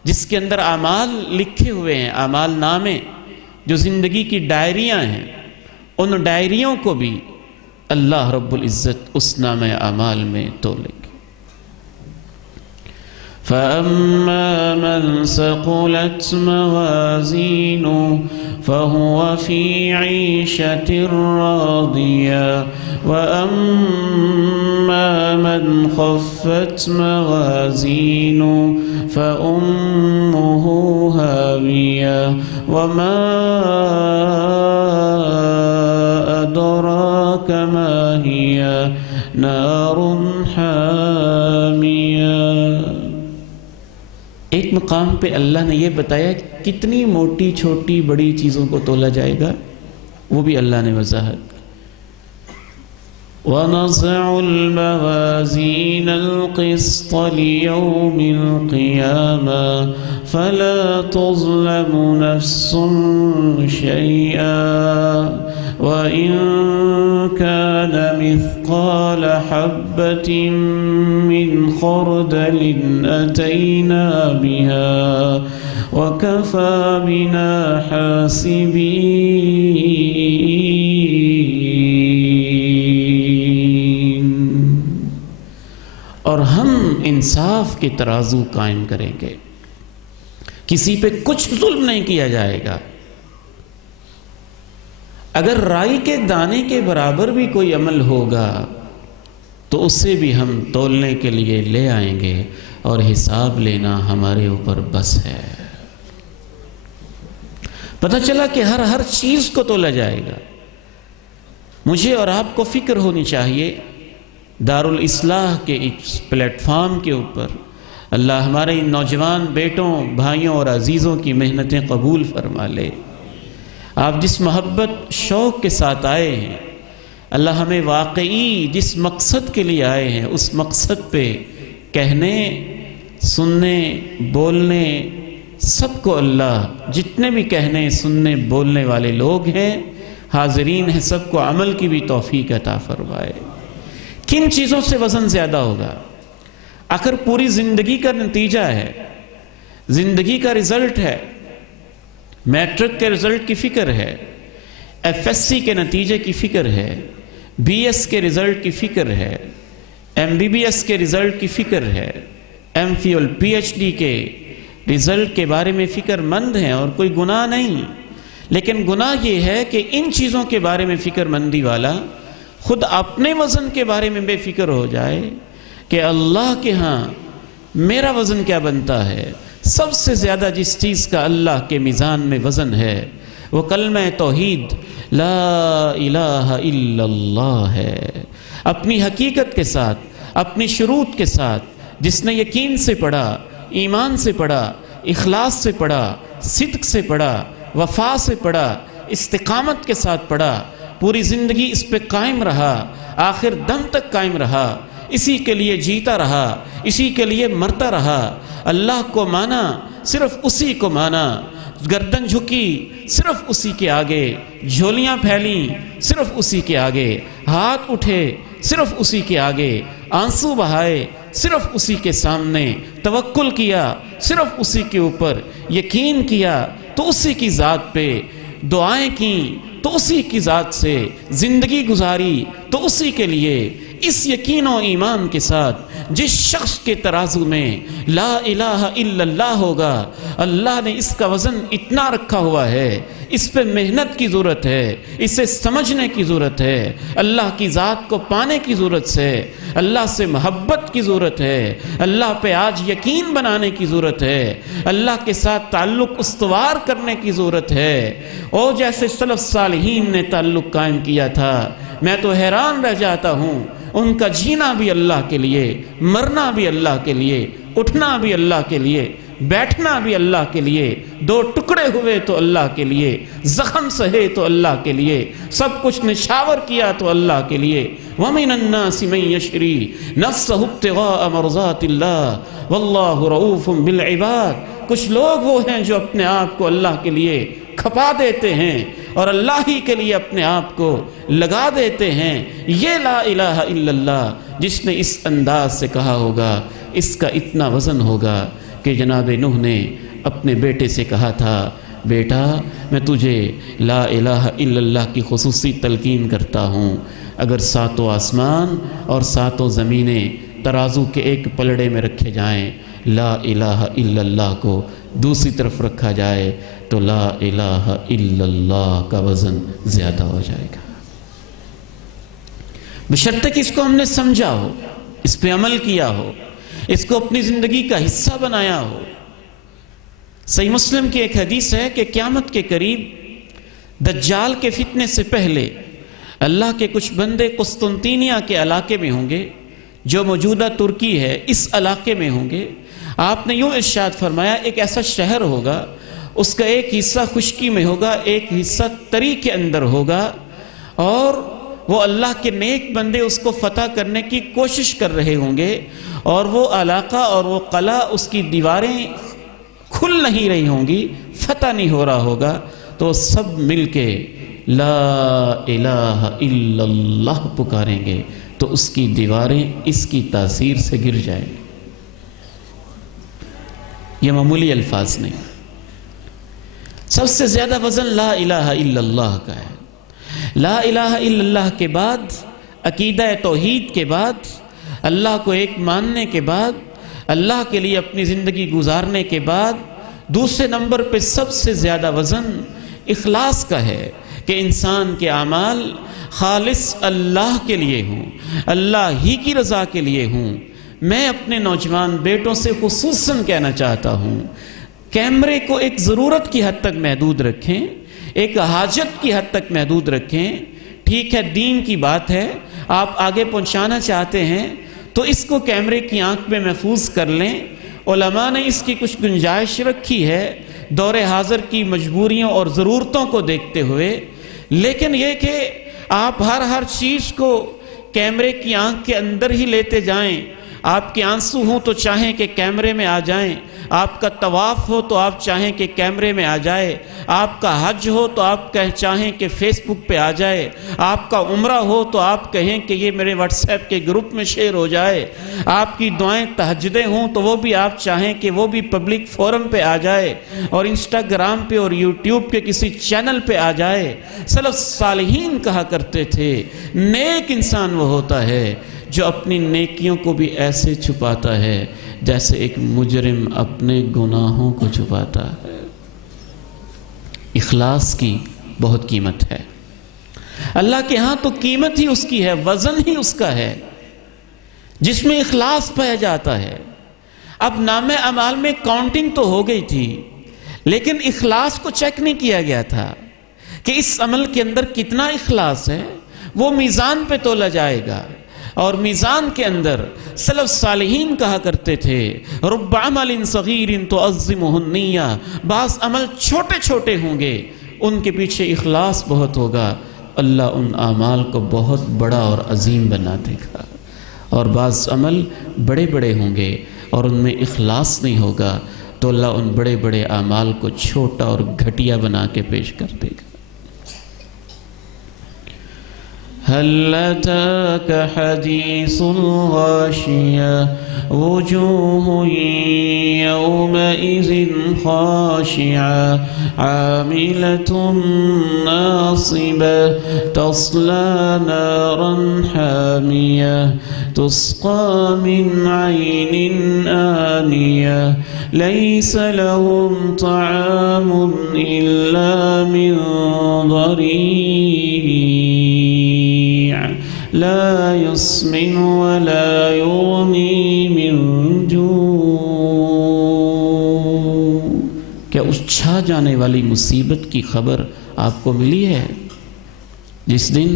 جس کے اندر اعمال لکھے ہوئے ہیں، اعمال نامے جو زندگی کی ڈائریاں ہیں، ان ڈائریوں کو بھی اللہ رب العزت اس نامہ اعمال میں تولیں گے۔ فَأَمَّا مَنْ ثَقُلَتْ مَوَازِينُهُ فَهُوَ فِي عِيشَةٍ رَاضِيَةٍ وَأَمَّا مَنْ خَفَّتْ مَوَازِينُهُ فَأُمُّهُ هَاوِيَةٌ وَمَا أَدْرَاكَ مَا هِيَ نَارٌ حَامِيَةٌ۔ ایک مقام پہ اللہ نے یہ بتایا کتنی موٹی چھوٹی بڑی چیزوں کو تولا جائے گا، وہ بھی اللہ نے وضاحت۔ وَنَضَعُ الْمَوَازِينَ الْقِسْطَ لِيَوْمِ الْقِيَامَةِ فَلَا تُظْلَمُ نَفْسٌ شَيْئًا وَإِن كَانَ مِثْقَالَ حَبَّةٍ مِّنْ خَرْدَلٍ أَتَيْنَا بِهَا وَكَفَى بِنَا حَاسِبِينَ۔ اور ہم انصاف کے ترازو قائم کریں گے، کسی پہ کچھ ظلم نہیں کیا جائے گا۔ اگر رائی کے دانے کے برابر بھی کوئی عمل ہوگا تو اسے بھی ہم تولنے کے لیے لے آئیں گے، اور حساب لینا ہمارے اوپر بس ہے۔ پتہ چلا کہ ہر چیز کو تولا جائے گا۔ مجھے اور آپ کو فکر ہونی چاہیے، دارالاصلاح کے اس پلیٹ فارم کے اوپر اللہ ہمارے ان نوجوان بیٹوں، بھائیوں اور عزیزوں کی محنتیں قبول فرما لے۔ آپ جس محبت شوق کے ساتھ آئے ہیں، اللہ ہمیں واقعی جس مقصد کے لیے آئے ہیں اس مقصد پہ کہنے، سننے، بولنے، سب کو اللہ جتنے بھی کہنے، سننے، بولنے والے لوگ ہیں، حاضرین ہیں، سب کو عمل کی بھی توفیق عطا فرمائے۔ کن چیزوں سے وزن زیادہ ہوگا؟ آخر پوری زندگی کا نتیجہ ہے، زندگی کا رزلٹ ہے۔ میٹرک کے رزلٹ کی فکر ہے، ایف ایس سی کے نتیجے کی فکر ہے، بی ایس کے رزلٹ کی فکر ہے، ایم بی بی ایس کے رزلٹ کی فکر ہے، M Phil P H D کے رزلٹ کے بارے میں فکر مند ہیں، اور کوئی گناہ نہیں۔ لیکن گناہ یہ ہے کہ ان چیزوں کے بارے میں فکر مندی والا خود اپنے وزن کے بارے میں بے فکر ہو جائے کہ اللہ کے ہاں میرا وزن کیا بنتا ہے۔ سب سے زیادہ جس چیز کا اللہ کے میزان میں وزن ہے وہ کلمہ توحید لا الہ الا اللہ ہے۔ اپنی حقیقت کے ساتھ، اپنی شروط کے ساتھ، جس نے یقین سے پڑھا، ایمان سے پڑھا، اخلاص سے پڑھا، صدق سے پڑھا، وفا سے پڑھا، استقامت کے ساتھ پڑھا، پوری زندگی اس پہ قائم رہا، آخر دم تک قائم رہا، اسی کے لیے جیتا رہا، اسی کے لیے مرتا رہا، اللہ کو مانا، صرف اسی کو مانا، گردن جھکی صرف اسی کے آگے، جھولیاں پھیلیں صرف اسی کے آگے، ہاتھ اٹھے صرف اسی کے آگے، آنسو بہائے صرف اسی کے سامنے، توکل کیا صرف اسی کے اوپر، یقین کیا تو اسی کی ذات پہ، دعائیں کیں تو اسی کی ذات سے، زندگی گزاری تو اسی کے لیے۔ اس یقین و ایمان کے ساتھ جس شخص کے ترازو میں لا الہ الا اللہ ہوگا، اللہ نے اس کا وزن اتنا رکھا ہوا ہے، اس پہ محنت کی ضرورت ہے، اسے سمجھنے کی ضرورت ہے، اللہ کی ذات کو پانے کی ضرورت ہے، اللہ سے محبت کی ضرورت ہے، اللہ پہ آج یقین بنانے کی ضرورت ہے، اللہ کے ساتھ تعلق استوار کرنے کی ضرورت ہے، اور جیسے سلف صالحین نے تعلق قائم کیا تھا۔ میں تو حیران رہ جاتا ہوں، ان کا جینا بھی اللہ کے لیے، مرنا بھی اللہ کے لیے، اٹھنا بھی اللہ کے لیے، بیٹھنا بھی اللہ کے لیے، دو ٹکڑے ہوئے تو اللہ کے لیے، زخم سہے تو اللہ کے لیے، سب کچھ نشاور کیا تو اللہ کے لیے۔ وَمِنَ النَّاسِ مَن يَشْرِي نَفْسَهُ ابْتِغَاءَ مَرْضَاتِ اللَّهِ وَاللَّهُ رَءُوفٌ بِالْعِبَادِ۔ کچھ لوگ وہ ہیں جو اپنے آپ کو اللہ کے لیے کھپا دیتے ہیں اور اللہ ہی کے لیے اپنے آپ کو لگا دیتے ہیں۔ یہ لا الہ الا اللہ جس نے اس انداز سے کہا ہوگا، اس کا اتنا وزن ہوگا کہ جناب نوح نے اپنے بیٹے سے کہا تھا، بیٹا میں تجھے لا الہ الا اللہ کی خصوصی تلقین کرتا ہوں، اگر ساتوں آسمان اور ساتوں زمینیں ترازو کے ایک پلڑے میں رکھے جائیں، لا الہ الا اللہ کو دوسری طرف رکھا جائے تو لا الہ الا اللہ کا وزن زیادہ ہو جائے گا، بشرطے کہ اس کو ہم نے سمجھا ہو، اس پہ عمل کیا ہو، اس کو اپنی زندگی کا حصہ بنایا ہو۔ صحیح مسلم کی ایک حدیث ہے کہ قیامت کے قریب دجال کے فتنے سے پہلے اللہ کے کچھ بندے قسطنطینیہ کے علاقے میں ہوں گے، جو موجودہ ترکی ہے، اس علاقے میں ہوں گے۔ آپ نے یوں ارشاد فرمایا، ایک ایسا شہر ہوگا، اس کا ایک حصہ خشکی میں ہوگا، ایک حصہ تری کے اندر ہوگا، اور وہ اللہ کے نیک بندے اس کو فتح کرنے کی کوشش کر رہے ہوں گے، اور وہ علاقہ اور وہ قلعہ، اس کی دیواریں کھل نہیں رہی ہوں گی، فتح نہیں ہو رہا ہوگا، تو سب مل کے لا الہ الا اللہ پکاریں گے تو اس کی دیواریں اس کی تاثیر سے گر جائیں گی۔ یہ معمولی الفاظ نہیں، سب سے زیادہ وزن لا الہ الا اللہ کا ہے۔ لا الہ الا اللہ کے بعد، عقیدہ توحید کے بعد، اللہ کو ایک ماننے کے بعد، اللہ کے لیے اپنی زندگی گزارنے کے بعد، دوسرے نمبر پہ سب سے زیادہ وزن اخلاص کا ہے کہ انسان کے اعمال خالص اللہ کے لیے ہوں، اللہ ہی کی رضا کے لیے ہوں۔ میں اپنے نوجوان بیٹوں سے خصوصاً کہنا چاہتا ہوں، کیمرے کو ایک ضرورت کی حد تک محدود رکھیں، ایک حاجت کی حد تک محدود رکھیں۔ ٹھیک ہے، دین کی بات ہے، آپ آگے پہنچانا چاہتے ہیں تو اس کو کیمرے کی آنکھ میں محفوظ کر لیں۔ علماء نے اس کی کچھ گنجائش رکھی ہے دور حاضر کی مجبوریوں اور ضرورتوں کو دیکھتے ہوئے، لیکن یہ کہ آپ ہر چیز کو کیمرے کی آنکھ کے اندر ہی لیتے جائیں۔ آپ کے آنسو ہوں تو چاہیں کہ کیمرے میں آ جائیں، آپ کا طواف ہو تو آپ چاہیں کہ کیمرے میں آ جائے، آپ کا حج ہو تو آپ چاہیں کہ فیس بک پہ آ جائے، آپ کا عمرہ ہو تو آپ کہیں کہ یہ میرے واٹس ایپ کے گروپ میں شیئر ہو جائے، آپ کی دعائیں تہجدیں ہوں تو وہ بھی آپ چاہیں کہ وہ بھی پبلک فورم پہ آ جائے اور انسٹاگرام پہ اور یوٹیوب کے کسی چینل پہ آ جائے۔ سلف صالحین کہا کرتے تھے، نیک انسان وہ ہوتا ہے جو اپنی نیکیوں کو بھی ایسے چھپاتا ہے جیسے ایک مجرم اپنے گناہوں کو چھپاتا ہے۔ اخلاص کی بہت قیمت ہے، اللہ کے ہاں تو قیمت ہی اس کی ہے، وزن ہی اس کا ہے جس میں اخلاص پایا جاتا ہے۔ اب نام اعمال میں کاؤنٹنگ تو ہو گئی تھی، لیکن اخلاص کو چیک نہیں کیا گیا تھا کہ اس عمل کے اندر کتنا اخلاص ہے۔ وہ میزان پہ تولا جائے گا، اور میزان کے اندر سلف صالحین کہا کرتے تھے، رب عمل صغیر تعظمہ النیہ، بعض عمل چھوٹے چھوٹے ہوں گے، ان کے پیچھے اخلاص بہت ہوگا، اللہ ان اعمال کو بہت بڑا اور عظیم بنا دے گا۔ اور بعض عمل بڑے بڑے ہوں گے اور ان میں اخلاص نہیں ہوگا، تو اللہ ان بڑے بڑے اعمال کو چھوٹا اور گھٹیا بنا کے پیش کر دے گا۔ هل أتاك حديث الغاشية وجوه يومئذ خاشعة عاملة ناصبة تصلى نارا حامية تسقى من عين آنية ليس لهم طعام إلا من ضريع لا يسمن ولا يغني من جوع۔ کیا اس چھا جانے والی مصیبت کی خبر آپ کو ملی ہے جس دن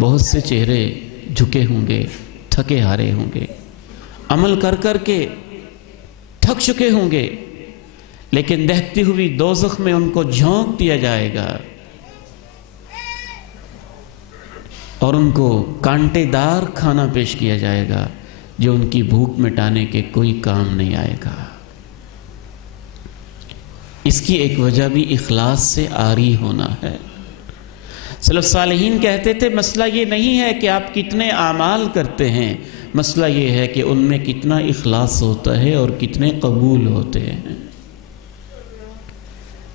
بہت سے چہرے جھکے ہوں گے، تھکے ہارے ہوں گے، عمل کر کر کے تھک چکے ہوں گے، لیکن دہتی ہوئی دوزخ میں ان کو جھونک دیا جائے گا اور ان کو کانٹے دار کھانا پیش کیا جائے گا جو ان کی بھوک مٹانے کے کوئی کام نہیں آئے گا۔ اس کی ایک وجہ بھی اخلاص سے عاری ہونا ہے۔ سلف صالحین کہتے تھے مسئلہ یہ نہیں ہے کہ آپ کتنے اعمال کرتے ہیں، مسئلہ یہ ہے کہ ان میں کتنا اخلاص ہوتا ہے اور کتنے قبول ہوتے ہیں۔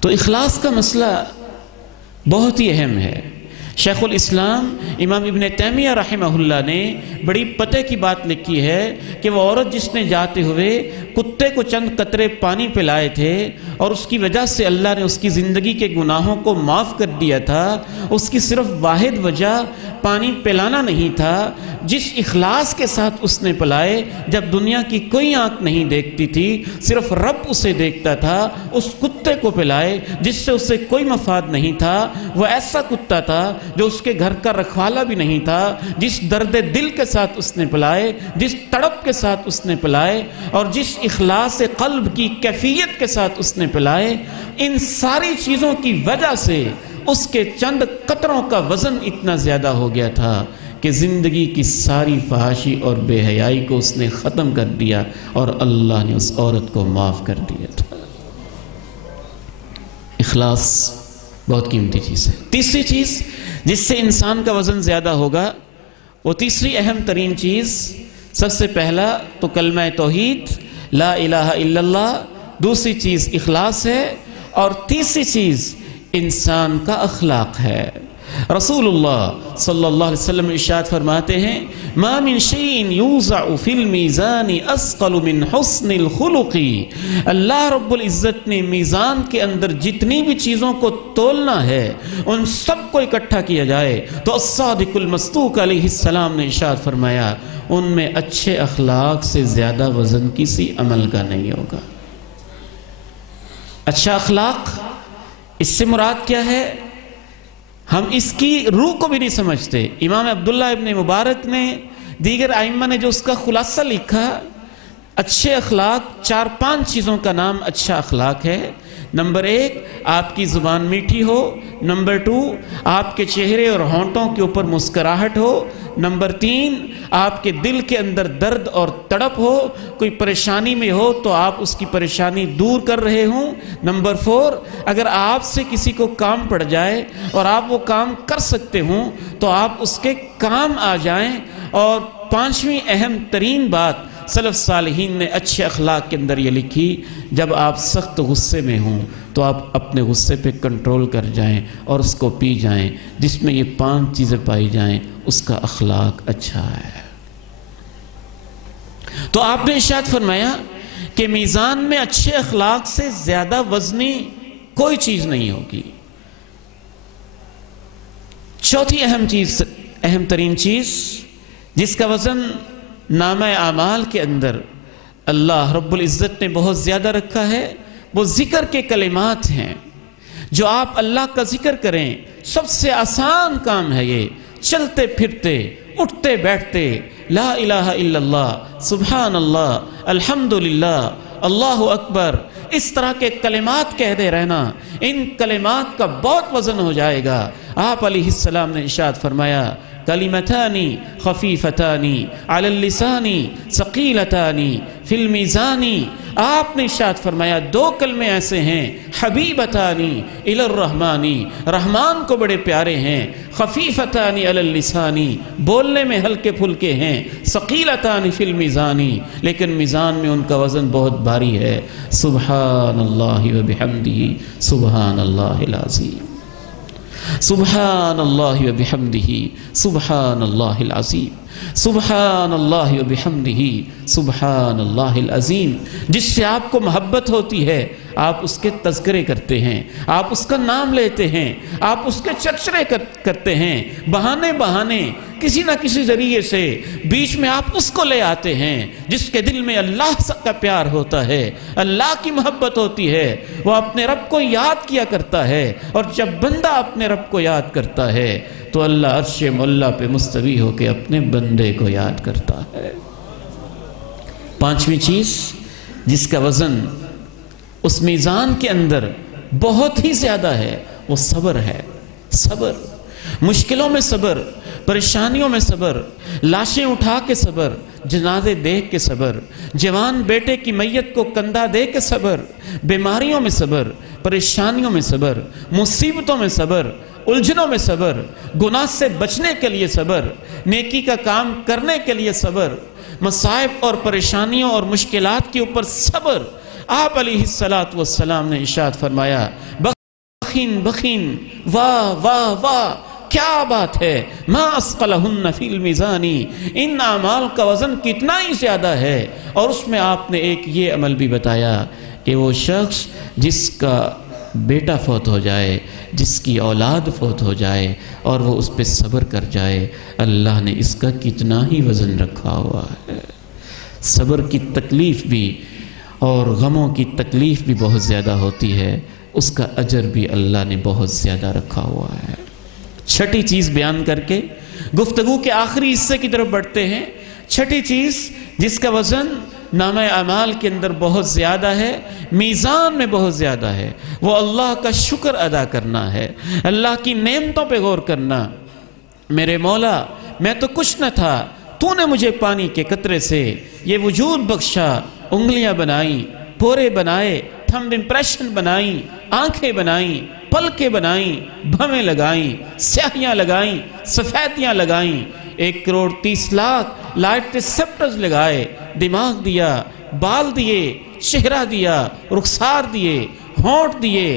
تو اخلاص کا مسئلہ بہت ہی اہم ہے۔ شیخ الاسلام امام ابن تیمیہ رحمہ اللہ نے بڑی پتے کی بات لکھی ہے کہ وہ عورت جس نے جاتے ہوئے کتے کو چند قطرے پانی پلائے تھے اور اس کی وجہ سے اللہ نے اس کی زندگی کے گناہوں کو معاف کر دیا تھا، اس کی صرف واحد وجہ پانی پلانا نہیں تھا، جس اخلاص کے ساتھ اس نے پلائے، جب دنیا کی کوئی آنکھ نہیں دیکھتی تھی، صرف رب اسے دیکھتا تھا، اس کتے کو پلائے جس سے اسے کوئی مفاد نہیں تھا۔ وہ ایسا کتا تھا جو اس کے گھر کا رکھوالا بھی نہیں تھا، جس درد دل کے ساتھ اس نے پلائے، جس تڑپ کے ساتھ اس نے پلائے اور جس اخلاص قلب کی کیفیت کے ساتھ اس نے پلائے، ان ساری چیزوں کی وجہ سے اس کے چند قطروں کا وزن اتنا زیادہ ہو گیا تھا کہ زندگی کی ساری فحاشی اور بے حیائی کو اس نے ختم کر دیا اور اللہ نے اس عورت کو معاف کر دیا تھا۔ اخلاص بہت قیمتی چیز ہے۔ تیسری چیز جس سے انسان کا وزن زیادہ ہوگا، وہ تیسری اہم ترین چیز، سب سے پہلا تو کلمہ توحید لا الہ الا اللہ، دوسری چیز اخلاص ہے اور تیسری چیز انسان کا اخلاق ہے۔ رسول اللہ صلی اللہ علیہ وسلم ارشاد فرماتے ہیں ما من شیء یوضع فی المیزان اثقل من حسن الخلق۔ اللہ رب العزت نے میزان کے اندر جتنی بھی چیزوں کو تولنا ہے ان سب کو اکٹھا کیا جائے تو الصادق المصدوق علیہ السلام نے ارشاد فرمایا ان میں اچھے اخلاق سے زیادہ وزن کسی عمل کا نہیں ہوگا۔ اچھا اخلاق، اس سے مراد کیا ہے؟ ہم اس کی روح کو بھی نہیں سمجھتے۔ امام عبداللہ ابن مبارک نے، دیگر ائمہ نے جو اس کا خلاصہ لکھا، اچھے اخلاق 4-5 چیزوں کا نام اچھا اخلاق ہے۔ نمبر 1 آپ کی زبان میٹھی ہو، نمبر 2 آپ کے چہرے اور ہونٹوں کے اوپر مسکراہٹ ہو، نمبر 3 آپ کے دل کے اندر درد اور تڑپ ہو، کوئی پریشانی میں ہو تو آپ اس کی پریشانی دور کر رہے ہوں، نمبر 4 اگر آپ سے کسی کو کام پڑ جائے اور آپ وہ کام کر سکتے ہوں تو آپ اس کے کام آ جائیں، اور 5ویں اہم ترین بات سلف صالحین نے اچھے اخلاق کے اندر یہ لکھی، جب آپ سخت غصے میں ہوں تو آپ اپنے غصے پہ کنٹرول کر جائیں اور اس کو پی جائیں۔ جس میں یہ 5 چیزیں پائی جائیں اس کا اخلاق اچھا ہے۔ تو آپ نے ارشاد فرمایا کہ میزان میں اچھے اخلاق سے زیادہ وزنی کوئی چیز نہیں ہوگی۔ چوتھی اہم ترین چیز جس کا وزن نامہ اعمال کے اندر اللہ رب العزت نے بہت زیادہ رکھا ہے، وہ ذکر کے کلمات ہیں۔ جو آپ اللہ کا ذکر کریں، سب سے آسان کام ہے یہ، چلتے پھرتے اٹھتے بیٹھتے لا الہ الا اللہ، سبحان اللہ، الحمدللہ، اللہ اکبر، اس طرح کے کلمات کہتے رہنا، ان کلمات کا بہت وزن ہو جائے گا۔ آپ علیہ السلام نے ارشاد فرمایا کلمتانی خفیفتانی علی اللسانی ثقیلتانی فی المیزانی، آپ نے ارشاد فرمایا دو کلمے ایسے ہیں، حبیبتانی الی الرحمانی، رحمان کو بڑے پیارے ہیں، خفیفتانی علی اللسانی، بولنے میں ہلکے پھلکے ہیں، ثقیلتانی فی المیزانی، لیکن میزان میں ان کا وزن بہت بھاری ہے، سبحان اللہ و بحمدہ سبحان اللہ العظیم، سبحان اللہ و بحمدہ سبحان اللہ العظیم، سبحان اللہ و بحمدہ سبحان اللہ العظیم۔ جس سے آپ کو محبت ہوتی ہے آپ اس کے تذکرے کرتے ہیں، آپ اس کا نام لیتے ہیں، آپ اس کے چرچرے کرتے ہیں، بہانے کسی نہ کسی ذریعے سے بیچ میں آپ اس کو لے آتے ہیں جس کے دل میں اللہ کا پیار ہوتا ہے، اللہ کی محبت ہوتی ہے، وہ اپنے رب کو یاد کیا کرتا ہے، اور جب بندہ اپنے رب کو یاد کرتا ہے تو اللہ عرش مولا پہ مستوی ہو کے اپنے بندے کو یاد کرتا ہے۔ پانچویں چیز جس کا وزن اس میزان کے اندر بہت ہی زیادہ ہے وہ صبر ہے۔ صبر، مشکلوں میں صبر، پریشانیوں میں صبر، لاشیں اٹھا کے صبر، جنازے دیکھ کے صبر، جوان بیٹے کی میت کو کندھا دے کے صبر، بیماریوں میں صبر، پریشانیوں میں صبر، مصیبتوں میں صبر، الجھنوں میں صبر، گناہ سے بچنے کے لیے صبر، نیکی کا کام کرنے کے لیے صبر، مصائب اور پریشانیوں اور مشکلات کے اوپر صبر۔ آپ علیہ السلام نے ارشاد فرمایا بخین بخین، واہ واہ واہ، کیا بات ہے، ما اسقلہن فی المیزانی، ان اعمال کا وزن کتنا ہی زیادہ ہے۔ اور اس میں آپ نے ایک یہ عمل بھی بتایا کہ وہ شخص جس کا بیٹا فوت ہو جائے، جس کی اولاد فوت ہو جائے اور وہ اس پہ صبر کر جائے، اللہ نے اس کا کتنا ہی وزن رکھا ہوا ہے۔ صبر کی تکلیف بھی اور غموں کی تکلیف بھی بہت زیادہ ہوتی ہے، اس کا اجر بھی اللہ نے بہت زیادہ رکھا ہوا ہے۔ چھٹی چیز بیان کر کے گفتگو کے آخری حصے کی طرف بڑھتے ہیں۔ چھٹی چیز جس کا وزن نامہ اعمال کے اندر بہت زیادہ ہے، میزان میں بہت زیادہ ہے، وہ اللہ کا شکر ادا کرنا ہے، اللہ کی نعمتوں پہ غور کرنا۔ میرے مولا، میں تو کچھ نہ تھا، تو نے مجھے پانی کے قطرے سے یہ وجود بخشا، انگلیاں بنائیں، پورے بنائے، تھمب امپریشن بنائیں، آنکھیں بنائیں، پلکیں بنائیں، بھویں لگائیں، سیاہیاں لگائیں، سفیدیاں لگائیں، 1,30,00,000 لائٹ ریسپٹرز لگائے، دماغ دیا، بال دیے، چہرہ دیا، رخسار دیے، ہونٹ دیے،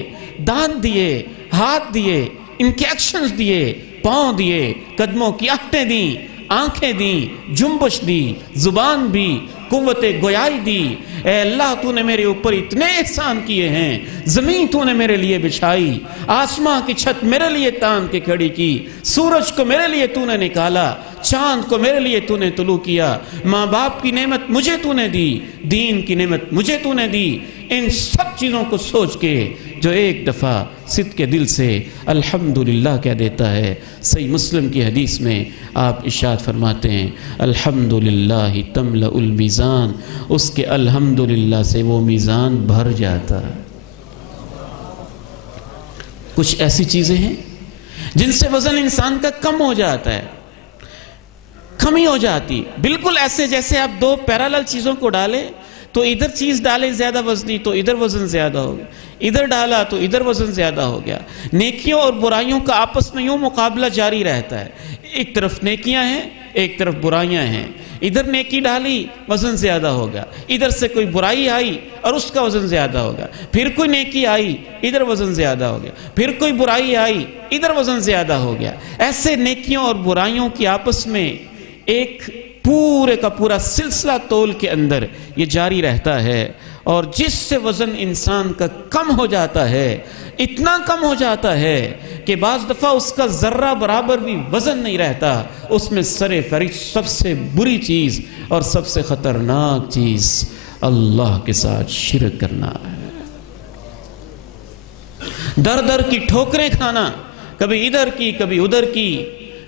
دان دیے، ہاتھ دیے، ان کے ایکشنز دیے، پاؤں دیے، قدموں کی آہٹیں دیں، آنکھیں دیں، جنبش دی، زبان بھی، قوت گویائی دی۔ اے اللہ، تو نے میرے اوپر اتنے احسان کیے ہیں، زمین تو نے میرے لیے بچھائی، آسمان کی چھت میرے لیے تان کے کھڑی کی، سورج کو میرے لیے تو نے نکالا، چاند کو میرے لیے تو نے طلوع کیا، ماں باپ کی نعمت مجھے تو نے دی، دین کی نعمت مجھے تو نے دی۔ ان سب چیزوں کو سوچ کے جو ایک دفعہ صدق کے دل سے الحمدللہ کہہ دیتا ہے، صحیح مسلم کی حدیث میں آپ ارشاد فرماتے ہیں الحمدللہ تملأ المیزان، اس کے الحمدللہ سے وہ میزان بھر جاتا ہے۔ کچھ ایسی چیزیں ہیں جن سے وزن انسان کا کم ہو جاتا ہے، کمی ہو جاتی، بالکل ایسے جیسے آپ دو پیرالل چیزوں کو ڈالیں تو ادھر چیز ڈالے زیادہ وزنی تو ادھر وزن زیادہ ہو گیا، ادھر ڈالا تو ادھر وزن زیادہ ہو گیا۔ نیکیوں اور برائیوں کا آپس میں یوں مقابلہ جاری رہتا ہے، ایک طرف نیکیاں ہیں، ایک طرف برائیاں ہیں، ادھر نیکی ڈالی وزن زیادہ ہو گیا، ادھر سے کوئی برائی آئی اور اس کا وزن زیادہ ہو گیا، پھر کوئی نیکی آئی ادھر وزن زیادہ ہو گیا، پھر کوئی برائی آئی ادھر وزن زیادہ ہو گیا۔ ایسے نیکیوں اور برائیوں کی آپس میں ایک پورے کا پورا سلسلہ تول کے اندر یہ جاری رہتا ہے، اور جس سے وزن انسان کا کم ہو جاتا ہے، اتنا کم ہو جاتا ہے کہ بعض دفعہ اس کا ذرہ برابر بھی وزن نہیں رہتا، اس میں سر فہرست سب سے بری چیز اور سب سے خطرناک چیز اللہ کے ساتھ شرک کرنا ہے۔ در در کی ٹھوکریں کھانا، کبھی ادھر کی کبھی ادھر کی،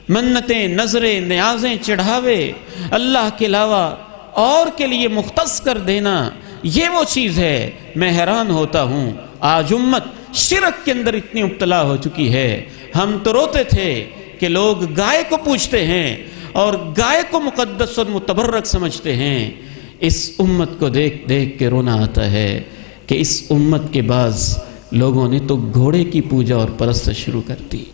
منتیں، نظریں، نیازیں، چڑھاوے اللہ کے علاوہ اور کے لیے مختص کر دینا، یہ وہ چیز ہے۔ میں حیران ہوتا ہوں آج امت شرک کے اندر اتنی مبتلا ہو چکی ہے۔ ہم تو روتے تھے کہ لوگ گائے کو پوجتے ہیں اور گائے کو مقدس اور متبرک سمجھتے ہیں، اس امت کو دیکھ دیکھ کے رونا آتا ہے کہ اس امت کے بعض لوگوں نے تو گھوڑے کی پوجا اور پرست شروع کر دی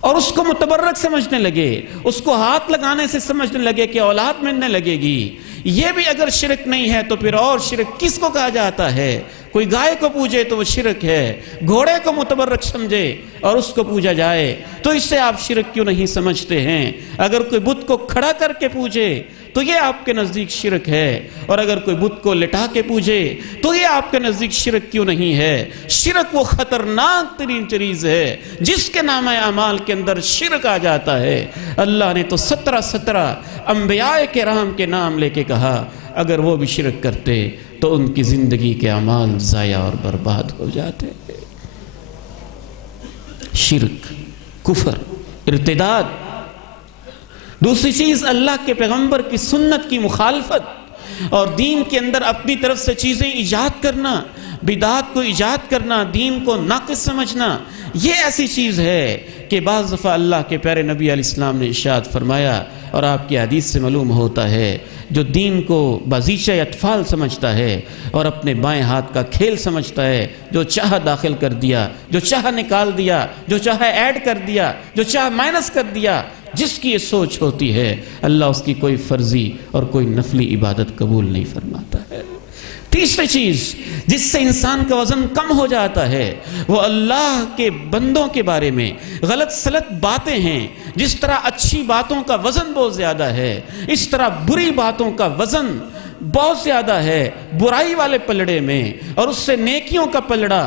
اور اس کو متبرک سمجھنے لگے، اس کو ہاتھ لگانے سے سمجھنے لگے کہ اولاد ملنے لگے گی۔ یہ بھی اگر شرک نہیں ہے تو پھر اور شرک کس کو کہا جاتا ہے؟ کوئی گائے کو پوجے تو وہ شرک ہے، گھوڑے کو متبرک سمجھے اور اس کو پوجا جائے تو اس سے آپ شرک کیوں نہیں سمجھتے ہیں؟ اگر کوئی بت کو کھڑا کر کے پوجے تو یہ آپ کے نزدیک شرک ہے، اور اگر کوئی بت کو لٹا کے پوجے تو یہ آپ کے نزدیک شرک کیوں نہیں ہے؟ شرک وہ خطرناک ترین چیز ہے جس کے نام اعمال کے اندر شرک آ جاتا ہے۔ اللہ نے تو 17 انبیاء کرام کے نام لے کے کہا اگر وہ بھی شرک کرتے تو ان کی زندگی کے اعمال ضائع اور برباد ہو جاتے۔ شرک، کفر، ارتداد۔ دوسری چیز اللہ کے پیغمبر کی سنت کی مخالفت اور دین کے اندر اپنی طرف سے چیزیں ایجاد کرنا، بدعات کو ایجاد کرنا، دین کو ناقص سمجھنا۔ یہ ایسی چیز ہے کہ بعض دفعہ اللہ کے پیارے نبی علیہ السلام نے ارشاد فرمایا اور آپ کی حدیث سے معلوم ہوتا ہے، جو دین کو بازیچہ اطفال سمجھتا ہے اور اپنے بائیں ہاتھ کا کھیل سمجھتا ہے، جو چاہا داخل کر دیا، جو چاہا نکال دیا، جو چاہا ایڈ کر دیا، جو چاہا مائنس کر دیا، جس کی یہ سوچ ہوتی ہے اللہ اس کی کوئی فرضی اور کوئی نفلی عبادت قبول نہیں فرماتا ہے۔ تیسری چیز جس سے انسان کا وزن کم ہو جاتا ہے وہ اللہ کے بندوں کے بارے میں غلط سلط باتیں ہیں۔ جس طرح اچھی باتوں کا وزن بہت زیادہ ہے، اس طرح بری باتوں کا وزن بہت زیادہ ہے برائی والے پلڑے میں، اور اس سے نیکیوں کا پلڑا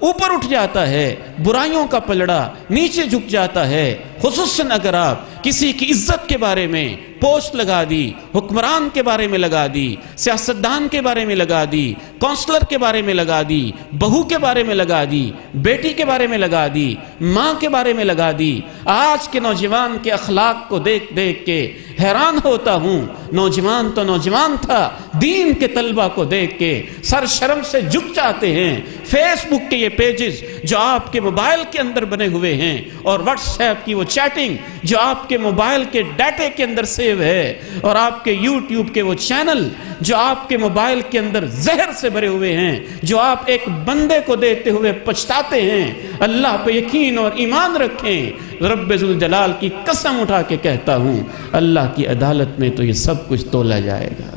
اوپر اٹھ جاتا ہے، برائیوں کا پلڑا نیچے جھک جاتا ہے۔ خصوصاً اگر آپ کسی کی عزت کے بارے میں پوسٹ لگا دی، حکمران کے بارے میں لگا دی، سیاستدان کے بارے میں لگا دی، کونسلر کے بارے میں لگا دی، بہو کے بارے میں لگا دی، بیٹی کے بارے میں لگا دی، ماں کے بارے میں لگا دی۔ آج کے نوجوان کے اخلاق کو دیکھ دیکھ کے حیران ہوتا ہوں۔ نوجوان تو نوجوان تھا، دین کے طلبہ کو دیکھ کے سر شرم سے جھک جاتے ہیں۔ فیس بک کے یہ پیجز جو آپ کے موبائل کے اندر بنے ہوئے ہیں اور واٹس ایپ کی وہ چیٹنگ جو آپ کے موبائل کے ڈیٹے کے اندر سیو ہے، اور آپ کے یوٹیوب کے وہ چینل جو آپ کے موبائل کے اندر زہر سے بھرے ہوئے ہیں، جو آپ ایک بندے کو دیتے ہوئے پچھتاتے ہیں، اللہ پہ یقین اور ایمان رکھیں۔ رب ذوالجلال کی قسم اٹھا کے کہتا ہوں اللہ کی عدالت میں تو یہ سب کچھ تولا جائے گا۔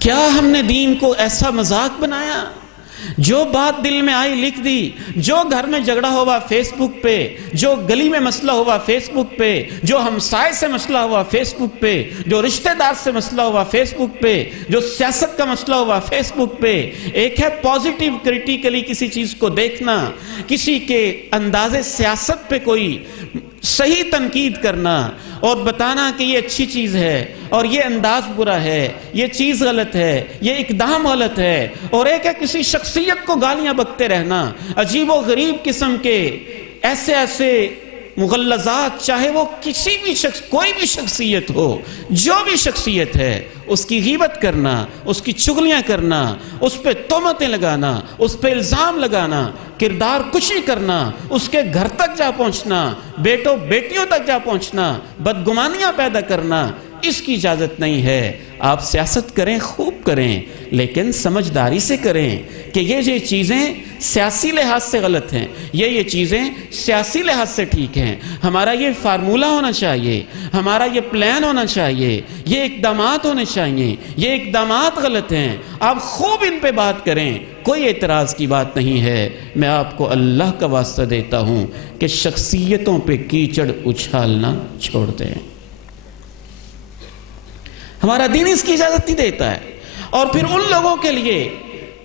کیا ہم نے دین کو ایسا مذاق بنایا؟ جو بات دل میں آئی لکھ دی، جو گھر میں جھگڑا ہوا فیس بک پہ، جو گلی میں مسئلہ ہوا فیس بک پہ، جو ہمسائے سے مسئلہ ہوا فیس بک پہ، جو رشتہ دار سے مسئلہ ہوا فیس بک پہ، جو سیاست کا مسئلہ ہوا فیس بک پہ۔ ایک ہے پازیٹیو کریٹیکلی کسی چیز کو دیکھنا، کسی کے انداز سیاست پہ کوئی صحیح تنقید کرنا اور بتانا کہ یہ اچھی چیز ہے اور یہ انداز برا ہے، یہ چیز غلط ہے، یہ اقدام غلط ہے۔ اور ایک ہے کسی شخصیت کو گالیاں بکتے رہنا، عجیب و غریب قسم کے ایسے مغلظات، چاہے وہ کسی بھی شخص، کوئی بھی شخصیت ہو، جو بھی شخصیت ہے، اس کی غیبت کرنا، اس کی چغلیاں کرنا، اس پہ تہمتیں لگانا، اس پہ الزام لگانا، کردار کشی کرنا، اس کے گھر تک جا پہنچنا، بیٹوں بیٹیوں تک جا پہنچنا، بدگمانیاں پیدا کرنا، اس کی اجازت نہیں ہے۔ آپ سیاست کریں، خوب کریں، لیکن سمجھداری سے کریں کہ یہ چیزیں سیاسی لحاظ سے غلط ہیں، یہ چیزیں سیاسی لحاظ سے ٹھیک ہیں۔ ہمارا یہ فارمولہ ہونا چاہیے، ہمارا یہ پلان ہونا چاہیے، یہ اقدامات ہونے چاہیے، یہ اقدامات غلط ہیں، آپ خوب ان پہ بات کریں، کوئی اعتراض کی بات نہیں ہے۔ میں آپ کو اللہ کا واسطہ دیتا ہوں کہ شخصیتوں پہ کیچڑ اچھالنا چھوڑ دیں۔ ہمارا دین اس کی اجازت نہیں دیتا ہے۔ اور پھر ان لوگوں کے لیے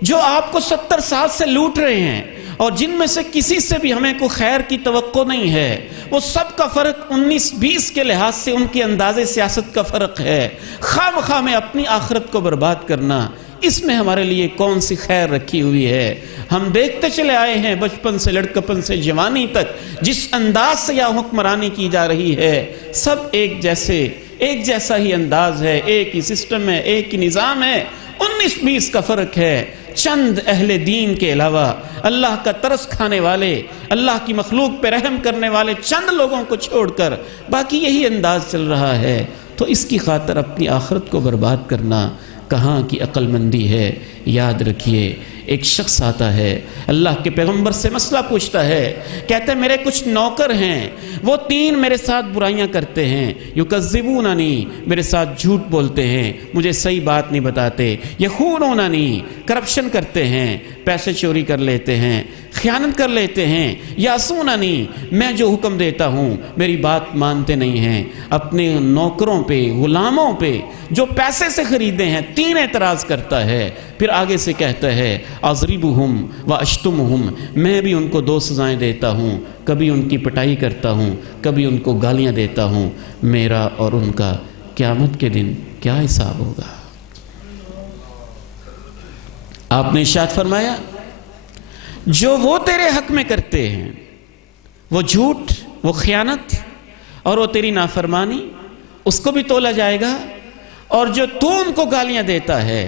جو آپ کو 70 سال سے لوٹ رہے ہیں اور جن میں سے کسی سے بھی ہمیں کوئی خیر کی توقع نہیں ہے، وہ سب کا فرق 19-20 کے لحاظ سے ان کے انداز سیاست کا فرق ہے۔ خواہ مخواہ میں اپنی آخرت کو برباد کرنا، اس میں ہمارے لیے کون سی خیر رکھی ہوئی ہے؟ ہم دیکھتے چلے آئے ہیں بچپن سے لڑکپن سے جوانی تک جس انداز سے یہاں حکمرانی کی جا رہی ہے، سب ایک جیسا ہی انداز ہے، ایک ہی سسٹم ہے، ایک ہی نظام ہے۔ 19-20 کا فرق ہے۔ چند اہل دین کے علاوہ اللہ کا ترس کھانے والے، اللہ کی مخلوق پہ رحم کرنے والے چند لوگوں کو چھوڑ کر باقی یہی انداز چل رہا ہے، تو اس کی خاطر اپنی آخرت کو برباد کرنا کہاں کی عقل مندی ہے؟ یاد رکھیے، ایک شخص آتا ہے، اللہ کے پیغمبر سے مسئلہ پوچھتا ہے، کہتا ہے میرے کچھ نوکر ہیں، وہ 3 میرے ساتھ برائیاں کرتے ہیں، یکذبوننی، میرے ساتھ جھوٹ بولتے ہیں، مجھے صحیح بات نہیں بتاتے، یخونوننی، کرپشن کرتے ہیں، پیسے چوری کر لیتے ہیں، خیانت کر لیتے ہیں، یاسوننی، میں جو حکم دیتا ہوں میری بات مانتے نہیں ہیں، اپنے نوکروں پہ، غلاموں پہ جو پیسے سے خریدے ہیں 3 اعتراض کرتا ہے، پھر آگے سے کہتا ہے اضربہم واشتمہم، میں بھی ان کو 2 سزائیں دیتا ہوں، کبھی ان کی پٹائی کرتا ہوں، کبھی ان کو گالیاں دیتا ہوں، میرا اور ان کا قیامت کے دن کیا حساب ہوگا؟ آپ نے ارشاد فرمایا جو وہ تیرے حق میں کرتے ہیں، وہ جھوٹ، وہ خیانت اور وہ تیری نافرمانی، اس کو بھی تولا جائے گا، اور جو تو ان کو گالیاں دیتا ہے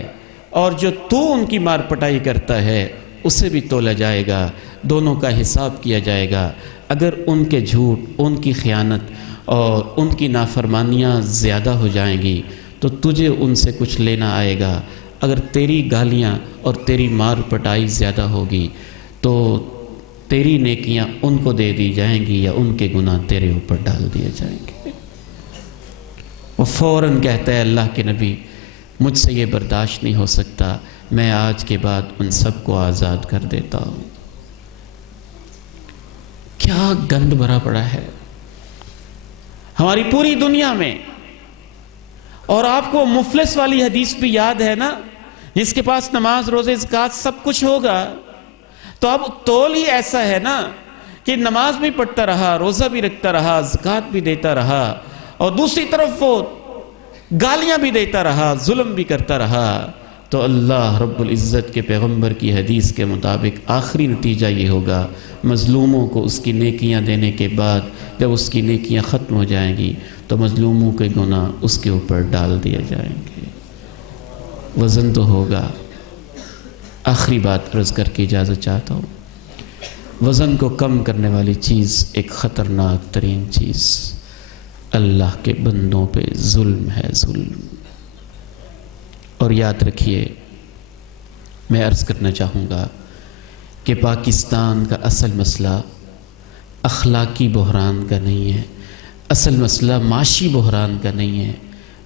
اور جو تو ان کی مار پٹائی کرتا ہے اسے بھی تولا جائے گا، دونوں کا حساب کیا جائے گا۔ اگر ان کے جھوٹ، ان کی خیانت اور ان کی نافرمانیاں زیادہ ہو جائیں گی تو تجھے ان سے کچھ لینا آئے گا، اگر تیری گالیاں اور تیری مار پٹائی زیادہ ہوگی تو تیری نیکیاں ان کو دے دی جائیں گی یا ان کے گناہ تیرے اوپر ڈال دیے جائیں گے۔ وہ فوراً کہتا ہے اللہ کے نبی مجھ سے یہ برداشت نہیں ہو سکتا، میں آج کے بعد ان سب کو آزاد کر دیتا ہوں۔ کیا گند بھرا پڑا ہے ہماری پوری دنیا میں۔ اور آپ کو مفلس والی حدیث بھی یاد ہے نا، جس کے پاس نماز، روزے، زکوٰۃ سب کچھ ہوگا، تو اب تول ہی ایسا ہے نا کہ نماز بھی پڑھتا رہا، روزہ بھی رکھتا رہا، زکوٰۃ بھی دیتا رہا، اور دوسری طرف وہ گالیاں بھی دیتا رہا، ظلم بھی کرتا رہا، تو اللہ رب العزت کے پیغمبر کی حدیث کے مطابق آخری نتیجہ یہ ہوگا، مظلوموں کو اس کی نیکیاں دینے کے بعد جب اس کی نیکیاں ختم ہو جائیں گی تو مظلوموں کے گناہ اس کے اوپر ڈال دیے جائیں گے۔ وزن تو ہوگا۔ آخری بات عرض کر کے اجازت چاہتا ہوں، وزن کو کم کرنے والی چیز، ایک خطرناک ترین چیز اللہ کے بندوں پہ ظلم ہے، ظلم۔ اور یاد رکھیے، میں عرض کرنا چاہوں گا کہ پاکستان کا اصل مسئلہ اخلاقی بحران کا نہیں ہے، اصل مسئلہ معاشی بحران کا نہیں ہے،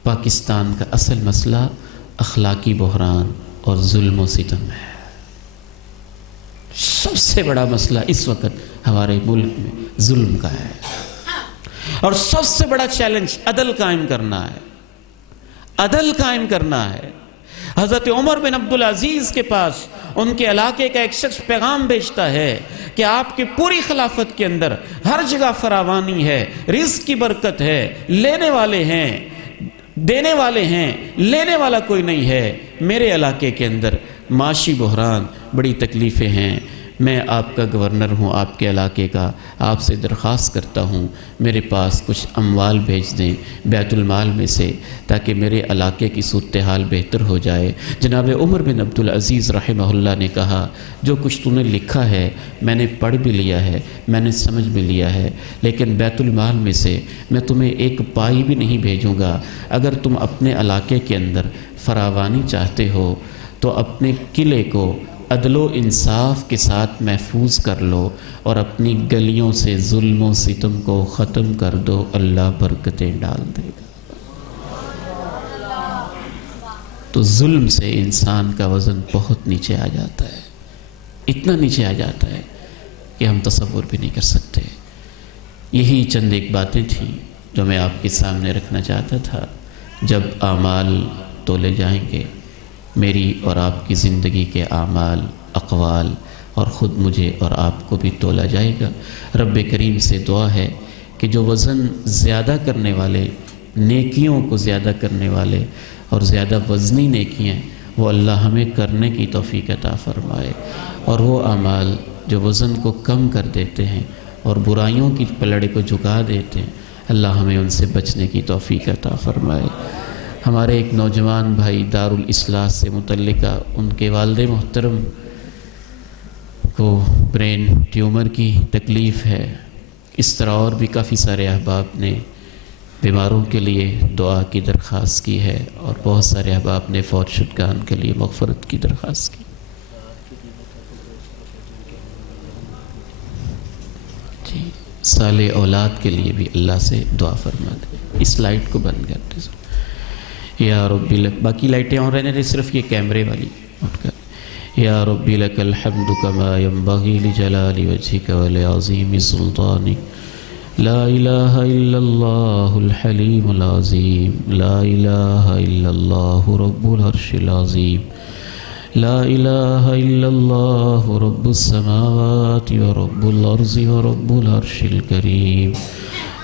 پاکستان کا اصل مسئلہ اخلاقی بحران اور ظلم و ستم ہے۔ سب سے بڑا مسئلہ اس وقت ہمارے ملک میں ظلم کا ہے، اور سب سے بڑا چیلنج عدل قائم کرنا ہے، عدل قائم کرنا ہے۔ حضرت عمر بن عبدالعزیز کے پاس ان کے علاقے کا ایک شخص پیغام بھیجتا ہے کہ آپ کی پوری خلافت کے اندر ہر جگہ فراوانی ہے، رزق کی برکت ہے، لینے والے ہیں، دینے والے ہیں، لینے والا کوئی نہیں ہے، میرے علاقے کے اندر معاشی بحران، بڑی تکلیفیں ہیں، میں آپ کا گورنر ہوں آپ کے علاقے کا، آپ سے درخواست کرتا ہوں میرے پاس کچھ اموال بھیج دیں بیت المال میں سے تاکہ میرے علاقے کی صورتحال بہتر ہو جائے۔ جناب عمر بن عبدالعزیز رحمہ اللہ نے کہا جو کچھ تم نے لکھا ہے میں نے پڑھ بھی لیا ہے، میں نے سمجھ بھی لیا ہے، لیکن بیت المال میں سے میں تمہیں ایک پائی بھی نہیں بھیجوں گا۔ اگر تم اپنے علاقے کے اندر فراوانی چاہتے ہو تو اپنے قلعے کو عدل و انصاف کے ساتھ محفوظ کر لو اور اپنی گلیوں سے ظلم و ستم کو ختم کر دو، اللہ برکتیں ڈال دے گا۔ تو ظلم سے انسان کا وزن بہت نیچے آ جاتا ہے، اتنا نیچے آ جاتا ہے کہ ہم تصور بھی نہیں کر سکتے۔ یہی چند ایک باتیں تھیں جو میں آپ کے سامنے رکھنا چاہتا تھا۔ جب اعمال تولے جائیں گے، میری اور آپ کی زندگی کے اعمال، اقوال اور خود مجھے اور آپ کو بھی تولا جائے گا۔ رب کریم سے دعا ہے کہ جو وزن زیادہ کرنے والے، نیکیوں کو زیادہ کرنے والے اور زیادہ وزنی نیکیاں، وہ اللہ ہمیں کرنے کی توفیق عطا فرمائے، اور وہ اعمال جو وزن کو کم کر دیتے ہیں اور برائیوں کی پلڑے کو جھکا دیتے ہیں، اللہ ہمیں ان سے بچنے کی توفیق عطا فرمائے۔ ہمارے ایک نوجوان بھائی دارالاصلاح سے متعلقہ ان کے والد محترم کو برین ٹیومر کی تکلیف ہے. اس طرح اور بھی کافی سارے احباب نے بیماروں کے لیے دعا کی درخواست کی ہے اور بہت سارے احباب نے فوت شدگان کے لیے مغفرت کی درخواست کی. جی صالح اولاد کے لیے بھی اللہ سے دعا فرما دے. اس لائٹ کو بند کر دے. یا ربی لک، باقی لائٹیں اور رہنے دے، صرف یہ کیمرے والی اٹھ کر. یا ربی لک الحمد کما ینبغی لجلال وجہک ولعظیم سلطانک. لا الہ الا اللہ الحلیم العظیم. لا الہ الا اللہ رب العرش العظیم. لا الہ الا اللہ رب السماوات ورب الارض ورب العرش الکریم.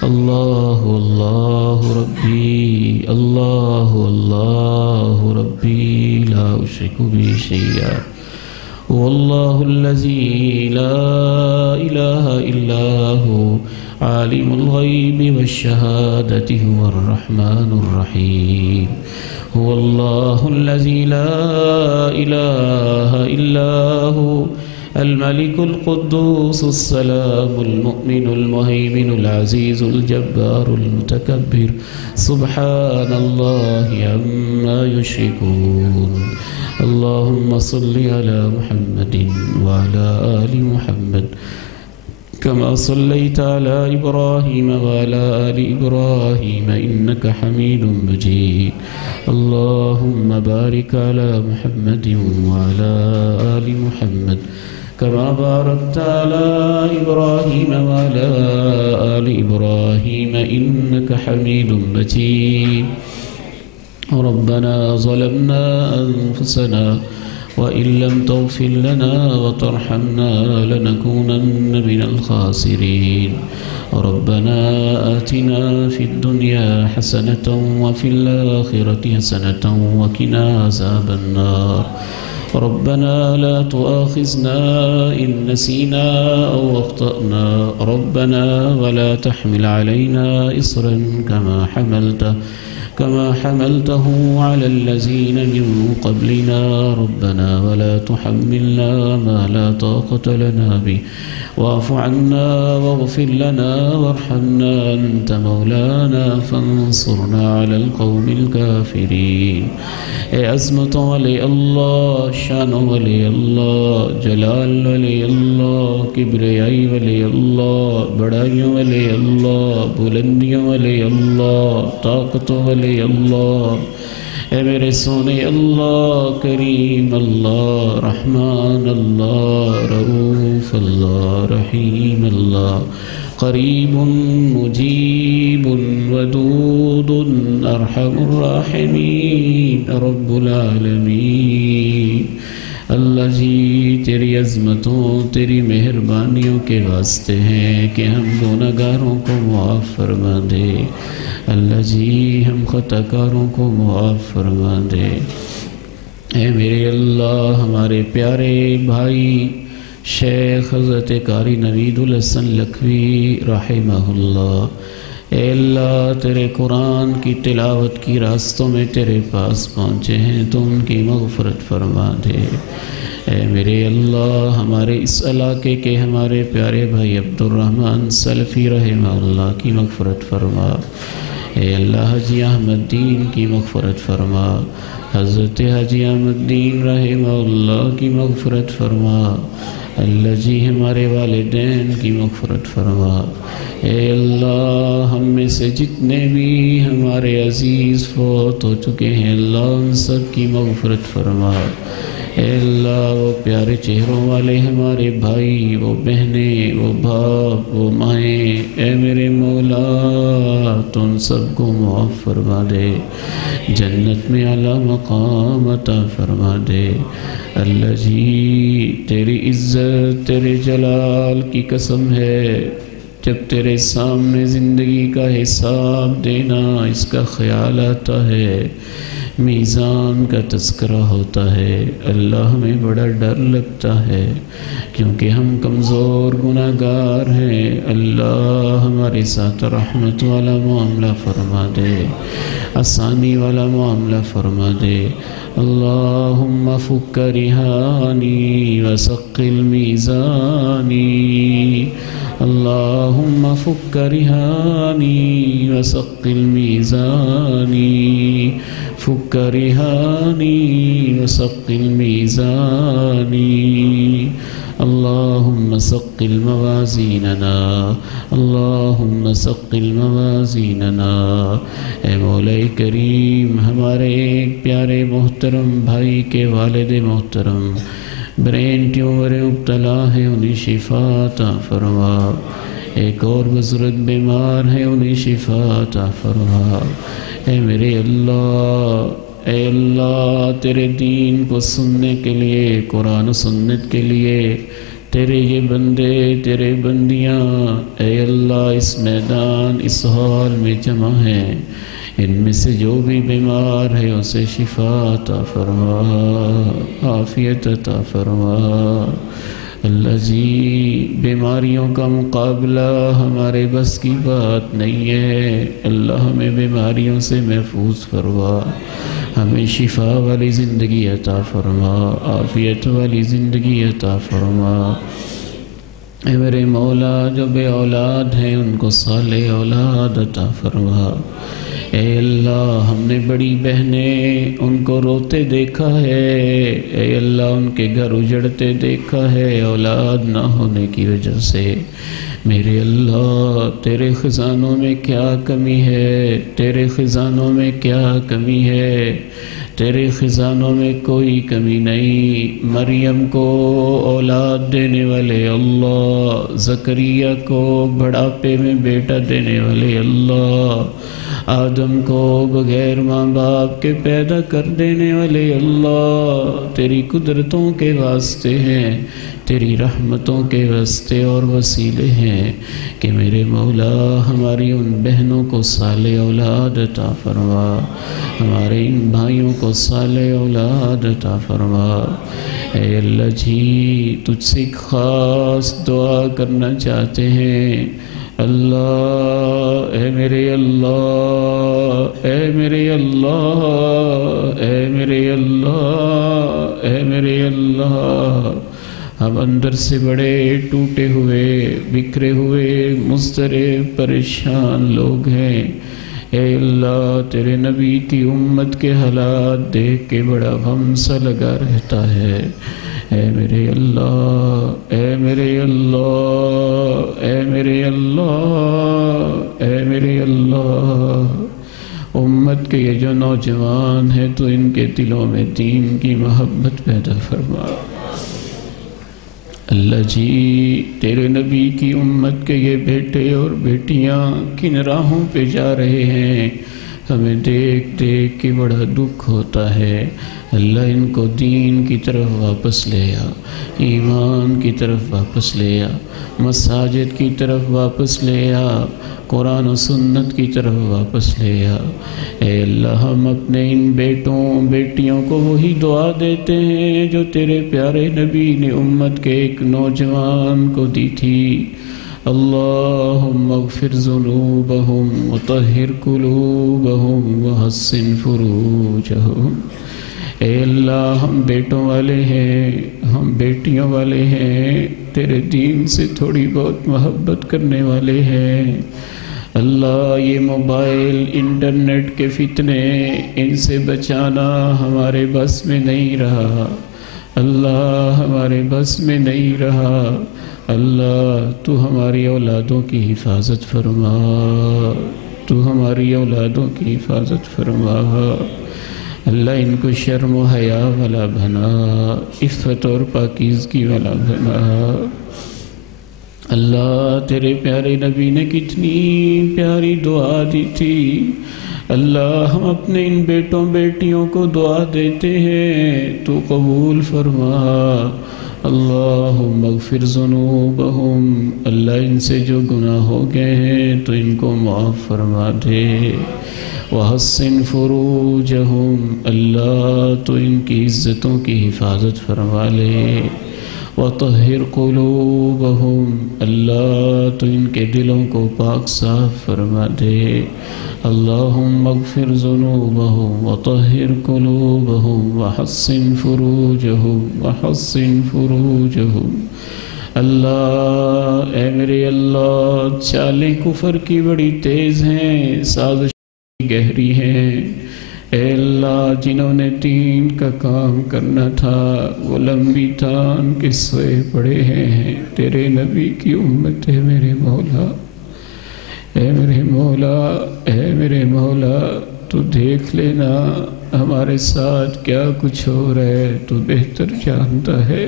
اللہ اللہ ربی اللہ اللہ ربی لا اشرک بہ شیئا واللہ الذی لا الہ الا هو عالم الغیب والشہادۃ هو الرحمن الرحیم. هو اللہ الذی لا الہ الا هو الملك القدوس السلام المؤمن المهيمن العزيز الجبار المتكبر سبحان الله عما يشركون. اللهم صل على محمد وعلى آل محمد كما صليت على إبراهيم وعلى آل إبراهيم إنك حميد مجيد. اللهم بارك على محمد وعلى آل محمد كما باركت على إبراهيم وعلى آل إبراهيم إنك حميد مجيد. ربنا ظلمنا أنفسنا وإن لم تغفر لنا وترحمنا لنكونن من الخاسرين. ربنا آتنا في الدنيا حسنة وفي الآخرة حسنة وقنا عذاب النار. ربنا لا تؤاخذنا إن نسينا أو أخطأنا. ربنا ولا تحمل علينا إصرا كما حملته على الذين من قبلنا. ربنا ولا تحملنا ما لا طاقة لنا به واعف عنا واغفر لنا وارحمنا أنت مولانا فانصرنا على القوم الكافرين. اے عظمت والے اللہ، شان والے اللہ، جلال والے اللہ، کبریائی والے اللہ، بڑائیوں والے اللہ، بلندیوں والے اللہ، طاقتوں والے اللہ، اے میرے سونے اللہ، کریم اللہ، رحمان اللہ، رؤوف اللہ، رحیم اللہ، قریب مجیب ودود ارحم الراحمین رب العالمین. اللہ جی تیری عظمتوں تیری مہربانیوں کے واسطے ہیں کہ ہم گنہگاروں کو معاف فرما دے. اللہ جی ہم خطا کاروں کو معاف فرما دے. اے میرے اللہ ہمارے پیارے بھائی شیخ حضرت قاری نوید الحسن لکھوی رحمہ اللہ، اے اللہ تیرے قرآن کی تلاوت کی راستوں میں تیرے پاس پہنچے ہیں تو ان کی مغفرت فرما دے. اے میرے اللہ ہمارے اس علاقے کے ہمارے پیارے بھائی عبد الرحمن سلفی رحمہ اللہ کی مغفرت فرما. اے اللہ حاجی احمد دین کی مغفرت فرما. حضرت حاجی احمد دین رحمہ اللہ کی مغفرت فرما. اللہ جی ہمارے والدین کی مغفرت فرما. اے اللہ ہم میں سے جتنے بھی ہمارے عزیز فوت ہو چکے ہیں اللہ ان سب کی مغفرت فرما. اے اللہ وہ پیارے چہروں والے ہمارے بھائی، وہ بہنیں، وہ باپ، وہ مائیں، اے میرے مولا تو ان سب کو معاف فرما دے، جنت میں اعلیٰ مقام عطا فرما دے. اللہ جی تیری عزت تیرے جلال کی قسم ہے، جب تیرے سامنے زندگی کا حساب دینا اس کا خیال آتا ہے، میزان کا تذکرہ ہوتا ہے، اللہ ہمیں بڑا ڈر لگتا ہے، کیونکہ ہم کمزور گناہگار ہیں۔ اللہ ہمارے ساتھ رحمت والا معاملہ فرما دے، آسانی والا معاملہ فرما دے۔ اللہم فک رہانی وثقل میزانی، اللہم فک رہانی وثقل میزانی، فک رہانی وثقل میزانی، اللہم ثقل موازیننا، اللہم ثقل موازیننا۔ اے مولا کریم، ہمارے ایک پیارے محترم بھائی کے والد محترم برین ٹیومر مبتلا ہے، انہیں شفا عطا فرما۔ ایک اور بزرگ بیمار ہے، انہیں شفا عطا فرما۔ اے میرے اللہ، اے اللہ، تیرے دین کو سننے کے لیے، قرآن و سنت کے لیے تیرے یہ بندے، تیرے بندیاں، اے اللہ اس میدان، اس ہال میں جمع ہیں، ان میں سے جو بھی بیمار ہے اسے شفا عطا فرما، عافیت عطا فرما۔ اللہ جی، بیماریوں کا مقابلہ ہمارے بس کی بات نہیں ہے، اللہ ہمیں بیماریوں سے محفوظ فرما، ہمیں شفا والی زندگی عطا فرما، عافیت والی زندگی عطا فرما۔ اے میرے مولا، جو بے اولاد ہیں ان کو صالح اولاد عطا فرما۔ اے اللہ، ہم نے بڑی بہنیں ان کو روتے دیکھا ہے، اے اللہ ان کے گھر اجڑتے دیکھا ہے اولاد نہ ہونے کی وجہ سے۔ میرے اللہ، تیرے خزانوں میں کیا کمی ہے، تیرے خزانوں میں کیا کمی ہے، تیرے خزانوں میں کوئی کمی نہیں۔ مریم کو اولاد دینے والے اللہ، زکریا کو بڑھاپے میں بیٹا دینے والے اللہ، آدم کو بغیر ماں باپ کے پیدا کر دینے والے اللہ، تیری قدرتوں کے واسطے ہیں، تیری رحمتوں کے واسطے اور وسیلے ہیں کہ میرے مولا ہماری ان بہنوں کو صالح اولاد عطا فرما، ہمارے ان بھائیوں کو صالح اولاد عطا فرما۔ اے اللہ جی، تجھ سے ایک خاص دعا کرنا چاہتے ہیں۔ اللہ، اے میرے اللہ، اے میرے اللہ، اے میرے اللہ، اے میرے اللہ، ہم اندر سے بڑے ٹوٹے ہوئے، بکھرے ہوئے، مضطرب، پریشان لوگ ہیں۔ اے اللہ، تیرے نبی کی امت کے حالات دیکھ کے بڑا غم سا لگا رہتا ہے۔ اے میرے اللہ، اے میرے اللہ، اے میرے اللہ، اے میرے اللہ، امت کے یہ جو نوجوان ہیں تو ان کے دلوں میں دین کی محبت پیدا فرما۔ اللہ جی، تیرے نبی کی امت کے یہ بیٹے اور بیٹیاں کن راہوں پہ جا رہے ہیں، ہمیں دیکھ دیکھ کے بڑا دکھ ہوتا ہے۔ اللہ ان کو دین کی طرف واپس لے آ، ایمان کی طرف واپس لے آ، مساجد کی طرف واپس لے آ، قرآن و سنت کی طرف واپس لے آ۔ اے اللہ، ہم اپنے ان بیٹوں بیٹیوں کو وہی دعا دیتے ہیں جو تیرے پیارے نبی نے امت کے ایک نوجوان کو دی تھی۔ اللہم اغفر ذنوبہم وطہر قلوبہم وحسن فروجہم۔ اے اللہ، ہم بیٹوں والے ہیں، ہم بیٹیوں والے ہیں، تیرے دین سے تھوڑی بہت محبت کرنے والے ہیں۔ اللہ، یہ موبائل انٹرنیٹ کے فتنے، ان سے بچانا ہمارے بس میں نہیں رہا، اللہ ہمارے بس میں نہیں رہا۔ اللہ، تو ہماری اولادوں کی حفاظت فرما، تو ہماری اولادوں کی حفاظت فرما۔ اللہ، ان کو شرم و حیا والا بنا، عفت اور پاکیزگی والا بنا۔ اللہ، تیرے پیارے نبی نے کتنی پیاری دعا دی تھی۔ اللہ، ہم اپنے ان بیٹوں بیٹیوں کو دعا دیتے ہیں، تو قبول فرما۔ اللہم اغفر ذنوبہم، اللہ ان سے جو گناہ ہو گئے ہیں تو ان کو معاف فرما دے۔ وحسن فروجہم، اللہ تو ان کی عزتوں کی حفاظت فرما لے۔ وطہر قلوبہم، اللہ تو ان کے دلوں کو پاک صاف فرما دے۔ اللہم اغفر ذنوبہم وطہر قلوبہم وحسن فروجہم۔ اللہ، اے میرے اللہ، چالیں کفر کی بڑی تیز ہیں، سازشیں گہری ہیں۔ اے اللہ، جنہوں نے دین کا کام کرنا تھا وہ لمبی تان کے سوئے پڑے ہیں۔ تیرے نبی کی امت ہے میرے مولا، اے میرے مولا، اے میرے مولا، تو دیکھ لینا ہمارے ساتھ کیا کچھ ہو رہا ہے، تو بہتر جانتا ہے۔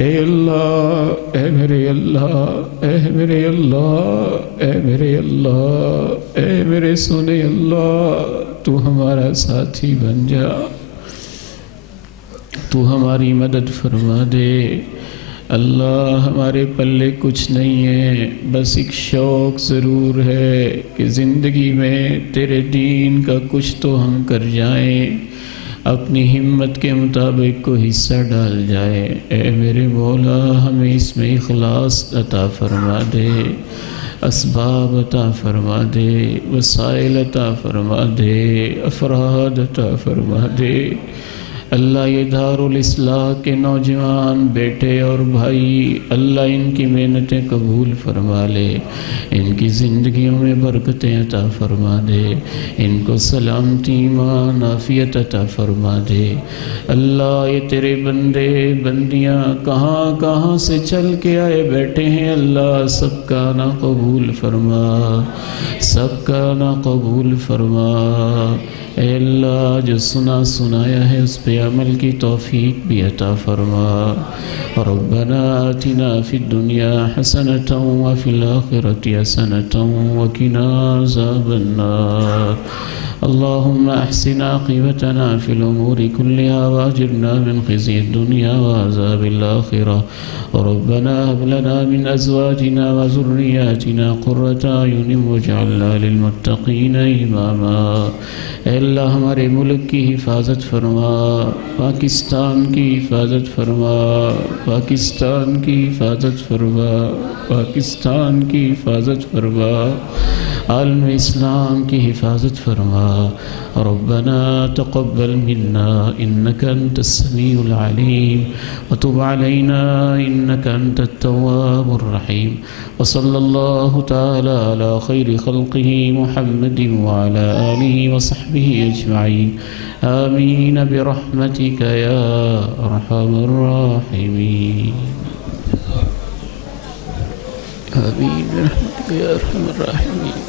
اے اللہ، اے میرے اللہ، اے میرے اللہ، اے میرے اللہ، اے میرے سونے اللہ، تو ہمارا ساتھی بن جا، تو ہماری مدد فرما دے۔ اللہ، ہمارے پلے کچھ نہیں ہے، بس ایک شوق ضرور ہے کہ زندگی میں تیرے دین کا کچھ تو ہم کر جائیں، اپنی ہمت کے مطابق کو حصہ ڈال جائے۔ اے میرے مولا، ہمیں اس میں اخلاص عطا فرما دے، اسباب عطا فرما دے، وسائل عطا فرما دے، افراد عطا فرما دے۔ اللہ، یہ دارالاسلام کے نوجوان بیٹے اور بھائی، اللہ ان کی محنتیں قبول فرما لے، ان کی زندگیوں میں برکتیں عطا فرما دے، ان کو سلامتی، ایمان، عافیت عطا فرما دے۔ اللہ، یہ تیرے بندے بندیاں کہاں کہاں سے چل کے آئے بیٹھے ہیں، اللہ سب کا نا قبول فرما، سب کا نا قبول فرما۔ اے اللہ، جو سنایا ہے اس پہ عمل کی توفیق بھی عطا فرما۔ ربنا آتنا فی الدنیا حسنۃ وفی الآخرۃ حسنۃ وقنا عذاب النار۔ اللهم احسن عاقبتنا في الأمور كلها واجرنا من خزي الدنيا وعذاب الآخرة۔ ربنا هب لنا من أزواجنا وذرياتنا قرة أعين واجعلنا للمتقين إماما۔ اے اللہ، ہمارے ملک کی حفاظت فرما، پاکستان کی حفاظت فرما، پاکستان کی حفاظت فرما، پاکستان کی حفاظت فرما، عالم اسلام کی حفاظت فرما۔ ربنا تقبل منا انك انت السميع العليم وتب علينا انك انت التواب الرحيم، وصلى الله تعالى على خير خلقه محمد وعلى آله وصحبه اجمعين، آمين برحمتك يا ارحم الراحمين، آمين برحمتك يا ارحم الراحمين۔